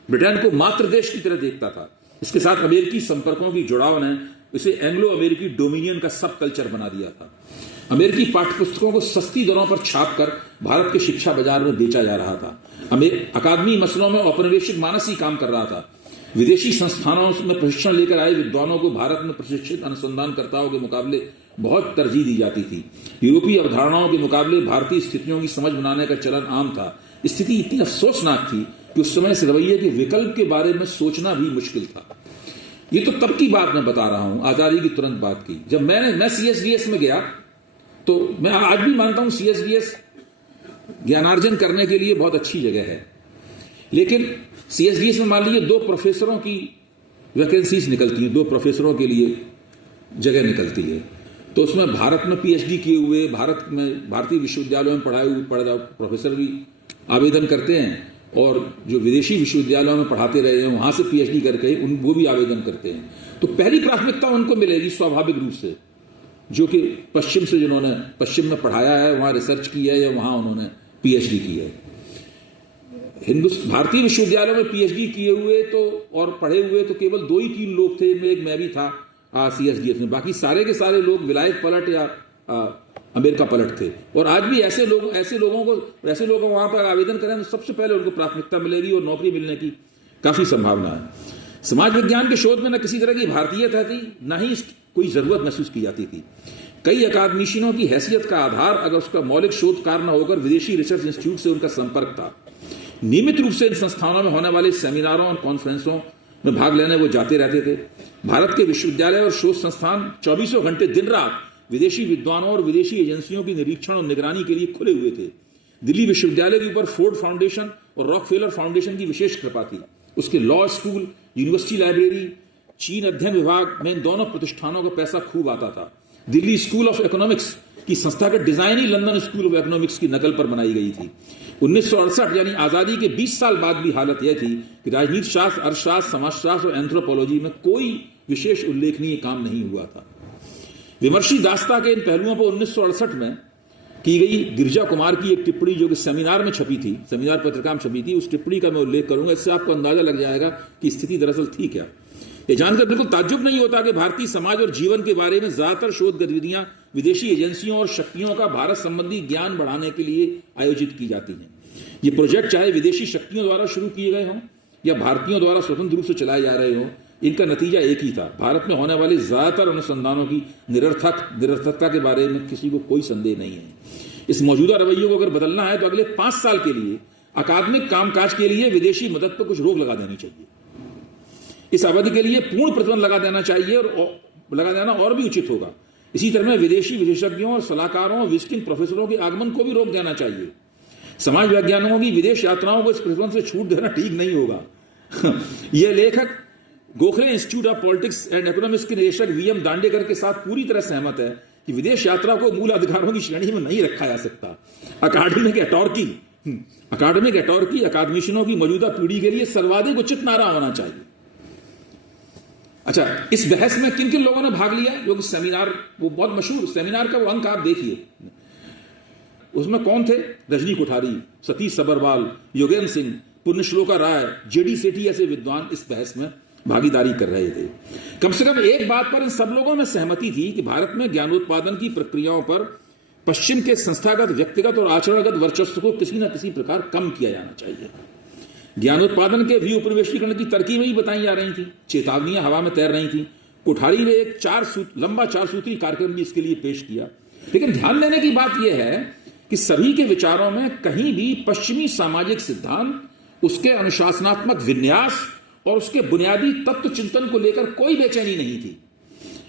ब्रिटेन को मातृ देश की तरह देखता था। इसके साथ अमेरिकी संपर्कों की जुड़ाव ने इसे एंग्लो अमेरिकी डोमिनियन का सब कल्चर बना दिया था। अमेरिकी पाठ्यपुस्तकों को सस्ती दरों पर छापकर भारत के शिक्षा बाजार में बेचा जा रहा था। अकादमी मसलों में औपनिवेशिक मानस ही काम कर रहा था। विदेशी संस्थानों में प्रशिक्षण लेकर आए विद्वानों को भारत में प्रशिक्षित अनुसंधानकर्ताओं के मुकाबले बहुत तरजीह दी जाती थी। यूरोपीय अवधारणाओं के मुकाबले भारतीय स्थितियों की समझ बनाने का चलन आम था। स्थिति इतनी अफसोसनाक थी कि उस समय इस रवैये के विकल्प के बारे में सोचना भी मुश्किल था। ये तो तब की बात मैं बता रहा हूं, आजादी की तुरंत बाद की। जब मैं CSDS में गया, तो मैं आज भी मानता हूं CSDS ज्ञानार्जन करने के लिए बहुत अच्छी जगह है, लेकिन CSDS में मान लीजिए 2 प्रोफेसरों की वैकेंसीज निकलती हैं, 2 प्रोफेसरों के लिए जगह निकलती है, तो उसमें भारत में PhD किए हुए, भारत में भारतीय विश्वविद्यालयों में पढ़ाए हुए प्रोफेसर भी आवेदन करते हैं, और जो विदेशी विश्वविद्यालयों में पढ़ाते रहे हैं वहां से PhD करके वो भी आवेदन करते हैं। तो पहली प्राथमिकता उनको मिलेगी स्वाभाविक रूप से, जो कि पश्चिम से, जिन्होंने पश्चिम में पढ़ाया है, वहां रिसर्च की है या वहां उन्होंने PhD की है। भारतीय विश्वविद्यालयों में PhD किए हुए तो और पढ़े हुए तो केवल 2 ही 3 लोग थे, इनमें एक मैं भी था CSDS में। बाकी सारे के सारे लोग विलायत पलट या अमेरिका पलट थे। और आज भी ऐसे लोग वहां पर आवेदन करें तो सबसे पहले उनको प्राथमिकता मिलेगी और नौकरी मिलने की काफी संभावना है। समाज विज्ञान के शोध में न किसी तरह की भारतीयता थी, न ही कोई जरूरत महसूस की जाती थी। कई अकादमिशियनों की हैसियत का आधार अगर उसका मौलिक शोध कार्य न होकर विदेशी रिसर्च इंस्टीट्यूट से उनका संपर्क था। नियमित रूप से इन संस्थानों में होने वाले सेमिनारों और कॉन्फ्रेंसों में भाग लेने वो जाते रहते थे। भारत के विश्वविद्यालय और शोध संस्थान 24 घंटे दिन रात विदेशी विद्वानों और विदेशी एजेंसियों की निरीक्षण और निगरानी के लिए खुले हुए थे। दिल्ली विश्वविद्यालय के ऊपर फोर्ड फाउंडेशन और रॉकफेलर फाउंडेशन की विशेष कृपा थी। उसके लॉ स्कूल, यूनिवर्सिटी लाइब्रेरी, चीन अध्ययन विभाग में इन दोनों प्रतिष्ठानों का पैसा खूब आता था। दिल्ली स्कूल ऑफ इकोनॉमिक्स की संस्था का design he London school of economics की नकल पर बनाई गई थी। 1968 यानी आजादी के 20 साल बाद भी हालत यह थी कि राजनीति शास्त्र, अर्थशास्त्र, समाजशास्त्र और एंथ्रोपोलॉजी में कोई विशेष उल्लेखनीय काम नहीं हुआ था। विमर्शी दास्ता के इन पहलुओं पर 1968 में की गई गिरजा कुमार की एक टिप्पणी जो कि सेमिनार में छपी थी, सेमिनार पत्रिका में छपी थी, उस टिप्पणी का मैं उल्लेख करूंगा। इससे आपको अंदाजा लग जाएगा कि स्थिति दरअसल थी क्या। यह जानकर बिल्कुल ताज्जुब नहीं होता कि भारतीय समाज और जीवन के बारे में ज्यादातर शोध गतिविधियां विदेशी एजेंसियों और शक्तियों का भारत संबंधी ज्ञान बढ़ाने के लिए आयोजित की जाती हैं। ये प्रोजेक्ट चाहे विदेशी शक्तियों द्वारा शुरू किए गए हों या भारतीयों द्वारा स्वतंत्र रूप से चलाए जा रहे हों, इनका नतीजा एक ही था। भारत में होने वाले ज्यादातर अनुसंधानों की निरर्थकता के बारे में किसी को कोई संदेह नहीं है। इस मौजूदा रवैये को अगर बदलना है तो अगले 5 साल के लिए अकादमिक कामकाज के लिए विदेशी मदद पर कुछ रोक लगा देनी चाहिए। इस अवधि के लिए पूर्ण प्रतिबंध लगा देना चाहिए और लगा देना और भी उचित होगा। इसी तरह में विदेशी विशेषज्ञों और सलाहकारों और विजिटिंग प्रोफेसरों के आगमन को भी रोक देना चाहिए। समाज वैज्ञानिकों की विदेश यात्राओं को इस प्रतिबंध से छूट देना ठीक नहीं होगा। यह लेखक Gokhale institute of politics and economics के निदेशक वीएम दांडेकर के साथ पूरी तरह सहमत है कि विदेश यात्रा को मूल अधिकारों की श्रेणी में नहीं रखा जा सकता। अकादमिक अटॉर्की अकादमिशियनों की मौजूदा पीढ़ी के लिए सर्वाधिक उचित नारा होना चाहिए। अच्छा, इस बहस में किन किन लोगों ने भाग लिया? जो सेमिनार, वो बहुत मशहूर सेमिनार का वो अंक आप देखिए, उसमें कौन थे? रजनी कोठारी, सतीश सबरवाल, योगेंद्र सिंह, पुण्यश्लोका राय, जेडी सेठी ऐसे विद्वान इस बहस में भागीदारी कर रहे थे। कम से कम एक बात पर इन सब लोगों में सहमति थी कि भारत में ज्ञानोत्पादन की प्रक्रियाओं पर पश्चिम के संस्थागत, व्यक्तिगत और आचरणगत वर्चस्व को किसी न किसी प्रकार कम किया जाना चाहिए। ज्ञानोत्पादन के भी उपनिवेशीकरण की तरकीबें ही बताई जा रही थी, चेतावनियां हवा में तैर रही थी। कोठारी ने एक लंबा 4 सूत्री कार्यक्रम भी इसके लिए पेश किया। लेकिन ध्यान देने की बात यह है कि सभी के विचारों में कहीं भी पश्चिमी सामाजिक सिद्धांत, उसके अनुशासनात्मक विन्यास और उसके बुनियादी तत्व चिंतन को लेकर कोई बेचैनी नहीं थी।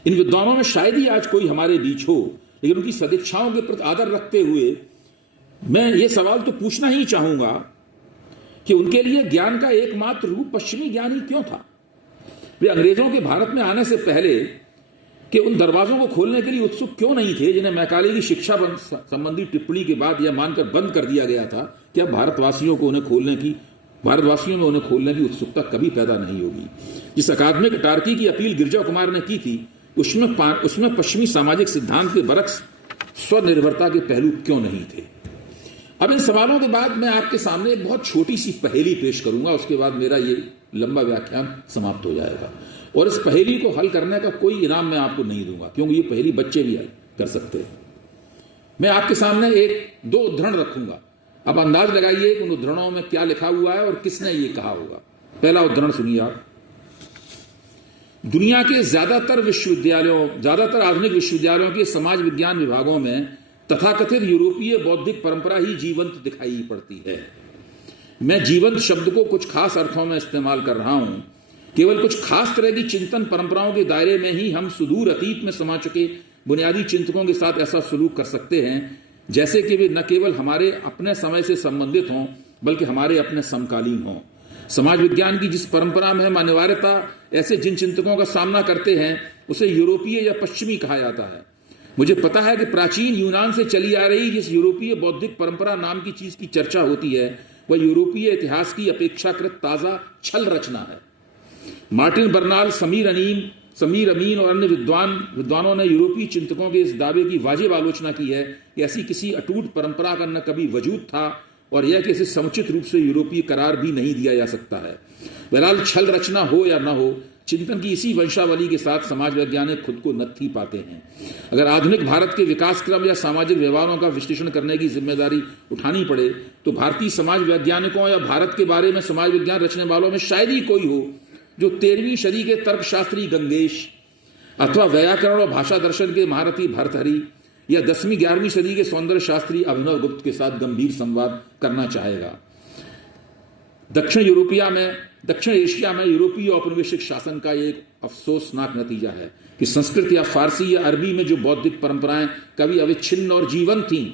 इन विद्वानों में शायद ही आज कोई हमारे बीच हो, लेकिन उनकी सदिच्छाओं के प्रति आदर रखते हुए मैं ये सवाल तो पूछना ही चाहूंगा कि उनके लिए ज्ञान का एकमात्र रूप पश्चिमी ज्ञान ही क्यों था? वे अंग्रेजों के भारत में आने से पहले के उन दरवाजों को खोलने के लिए उत्सुक क्यों नहीं थे जिन्हें मैकाले की शिक्षा संबंधी टिप्पणी के बाद यह मानकर बंद कर दिया गया था कि अब भारतवासियों में उन्हें खोलने की उत्सुकता कभी पैदा नहीं होगी। जिस अकादमिक अटार्की की अपील गिरजा कुमार ने की थी, उसमें पश्चिमी सामाजिक सिद्धांत के बरक्स स्वनिर्भरता के पहलू क्यों नहीं थे? अब इन सवालों के बाद मैं आपके सामने एक बहुत छोटी सी पहेली पेश करूंगा, उसके बाद मेरा ये लंबा व्याख्यान समाप्त हो जाएगा। और इस पहेली को हल करने का कोई इनाम मैं आपको नहीं दूंगा, क्योंकि ये पहेली बच्चे भी कर सकते हैं। मैं आपके सामने 2 उद्धरण रखूंगा। अब अंदाज लगाइए कि उन उद्धरणों में क्या लिखा हुआ है और किसने ये कहा होगा। पहला उद्धरण सुनिए आप। दुनिया के ज्यादातर आधुनिक विश्वविद्यालयों के समाज विज्ञान विभागों में तथाकथित यूरोपीय बौद्धिक परंपरा ही जीवंत दिखाई पड़ती है। मैं जीवंत शब्द को कुछ खास अर्थों में इस्तेमाल कर रहा हूं। केवल कुछ खास तरह की चिंतन परंपराओं के दायरे में ही हम सुदूर अतीत में समा चुके बुनियादी चिंतकों के साथ ऐसा सलूक कर सकते हैं जैसे कि वे न केवल हमारे अपने समय से संबंधित हों, बल्कि हमारे अपने समकालीन हों। समाज विज्ञान की जिस परंपरा में हम अनिवार्यता ऐसे जिन चिंतकों का सामना करते हैं उसे यूरोपीय या पश्चिमी कहा जाता है। मुझे पता है कि प्राचीन यूनान से चली आ रही जिस यूरोपीय बौद्धिक परंपरा नाम की चीज की चर्चा होती है, वह यूरोपीय इतिहास की अपेक्षाकृत ताजा छल रचना है। मार्टिन बर्नाल, समीर अमीन और अन्य विद्वानों ने यूरोपीय चिंतकों के इस दावे की वाजिब आलोचना की है कि ऐसी किसी अटूट परंपरा का न कभी वजूद था और यह कि इसे समुचित रूप से यूरोपीय करार भी नहीं दिया जा सकता है। बहरहाल छल रचना हो या न हो, चिंतन की इसी वंशावली के साथ समाज वैज्ञानिक खुद को नत्थी पाते हैं। अगर आधुनिक भारत के विकास क्रम या सामाजिक व्यवहारों का विश्लेषण करने की जिम्मेदारी उठानी पड़े तो भारतीय समाज वैज्ञानिकों या भारत के बारे में समाज विज्ञान रचने वालों में शायद ही कोई हो जो 13वीं सदी के तर्कशास्त्री गंगेश अथवा व्याकरण और भाषा दर्शन के महारथी भर्तहरि या 10वीं 11वीं सदी के सौंदर्य शास्त्री अभिनव गुप्त के साथ गंभीर संवाद करना चाहेगा। दक्षिण एशिया में यूरोपीय औपनिवेशिक शासन का एक अफसोसनाक नतीजा है कि संस्कृत या फारसी या अरबी में जो बौद्धिक परंपराएं कभी अविच्छिन्न और जीवंत थीं,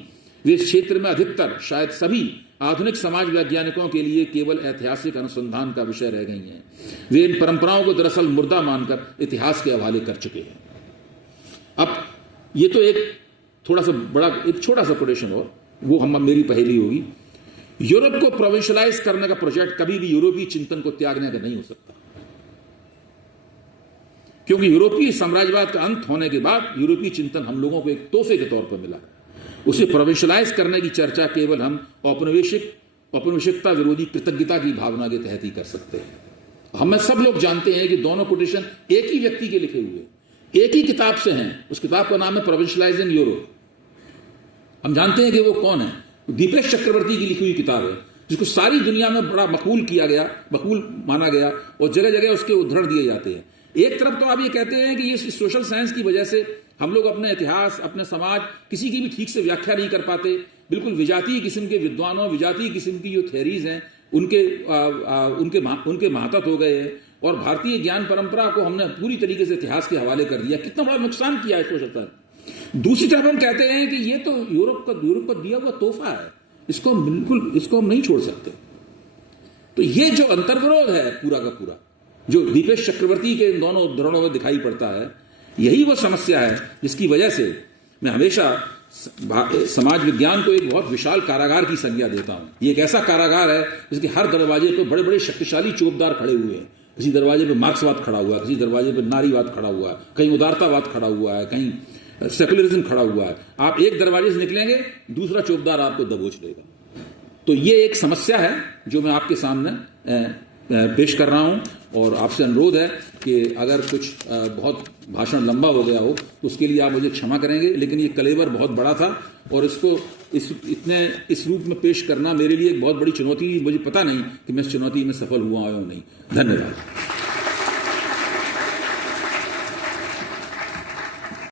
वे इस क्षेत्र में अधिकतर, शायद सभी आधुनिक समाज वैज्ञानिकों के लिए केवल ऐतिहासिक अनुसंधान का विषय रह गई हैं। वे इन परंपराओं को दरअसल मुर्दा मानकर इतिहास के हवाले कर चुके हैं। अब ये तो एक छोटा सा कोटेशन और वो मेरी पहेली होगी। यूरोप को प्रोविंशियलाइज करने का प्रोजेक्ट कभी भी यूरोपीय चिंतन को त्यागने का नहीं हो सकता, क्योंकि यूरोपीय साम्राज्यवाद का अंत होने के बाद यूरोपीय चिंतन हम लोगों को एक तोहफे के तौर पर मिला है। उसे प्रोविंशियलाइज करने की चर्चा केवल हम औपनिवेशिकता विरोधी कृतज्ञता की भावना के तहत ही कर सकते हैं। हम सब लोग जानते हैं कि दोनों कोटेशन एक ही व्यक्ति के लिखे हुए, एक ही किताब से हैं। उस किताब का नाम है प्रोविंशियलाइजिंग यूरोप। हम जानते हैं कि वो कौन है। दीपेश चक्रवर्ती की लिखी हुई किताब है, जिसको सारी दुनिया में बड़ा मकबूल किया गया, मकबूल माना गया और जगह जगह उसके उदाहरण दिए जाते हैं। एक तरफ तो आप ये कहते हैं कि ये सोशल साइंस की वजह से हम लोग अपने इतिहास, अपने समाज किसी की भी ठीक से व्याख्या नहीं कर पाते, बिल्कुल विजातीय किस्म के विद्वानों, विजातीय किस्म की जो थ्योरीज हैं उनके महातत हो गए हैं और भारतीय ज्ञान परंपरा को हमने पूरी तरीके से इतिहास के हवाले कर दिया। कितना बड़ा नुकसान किया है सोशल साइंस। दूसरी तरफ हम कहते हैं कि ये तो यूरोप का दिया हुआ तोहफा है, इसको हम नहीं छोड़ सकते। तो ये जो अंतर्विरोध है पूरा का पूरा, जो दीपेश चक्रवर्ती के इन दोनों उद्धरणों में दिखाई पड़ता है, यही वो समस्या है जिसकी वजह से मैं हमेशा समाज विज्ञान को एक बहुत विशाल कारागार की संज्ञा देता हूं। ये एक ऐसा कारागार है जिसके हर दरवाजे पर बड़े बड़े शक्तिशाली चौबदार खड़े हुए हैं। किसी दरवाजे पर मार्क्सवाद खड़ा हुआ है, किसी दरवाजे पर नारीवाद खड़ा हुआ है, कहीं उदारतावाद खड़ा हुआ है, कहीं सेकुलरिज्म खड़ा हुआ है। आप एक दरवाजे से निकलेंगे, दूसरा चौबदार आपको दबोच लेगा। तो ये एक समस्या है जो मैं आपके सामने पेश कर रहा हूं और आपसे अनुरोध है कि अगर कुछ बहुत भाषण लंबा हो गया हो तो उसके लिए आप मुझे क्षमा करेंगे, लेकिन ये कलेवर बहुत बड़ा था और इसको इस रूप में पेश करना मेरे लिए एक बहुत बड़ी चुनौती। मुझे पता नहीं कि मैं इस चुनौती में सफल हुआ या नहीं। धन्यवाद।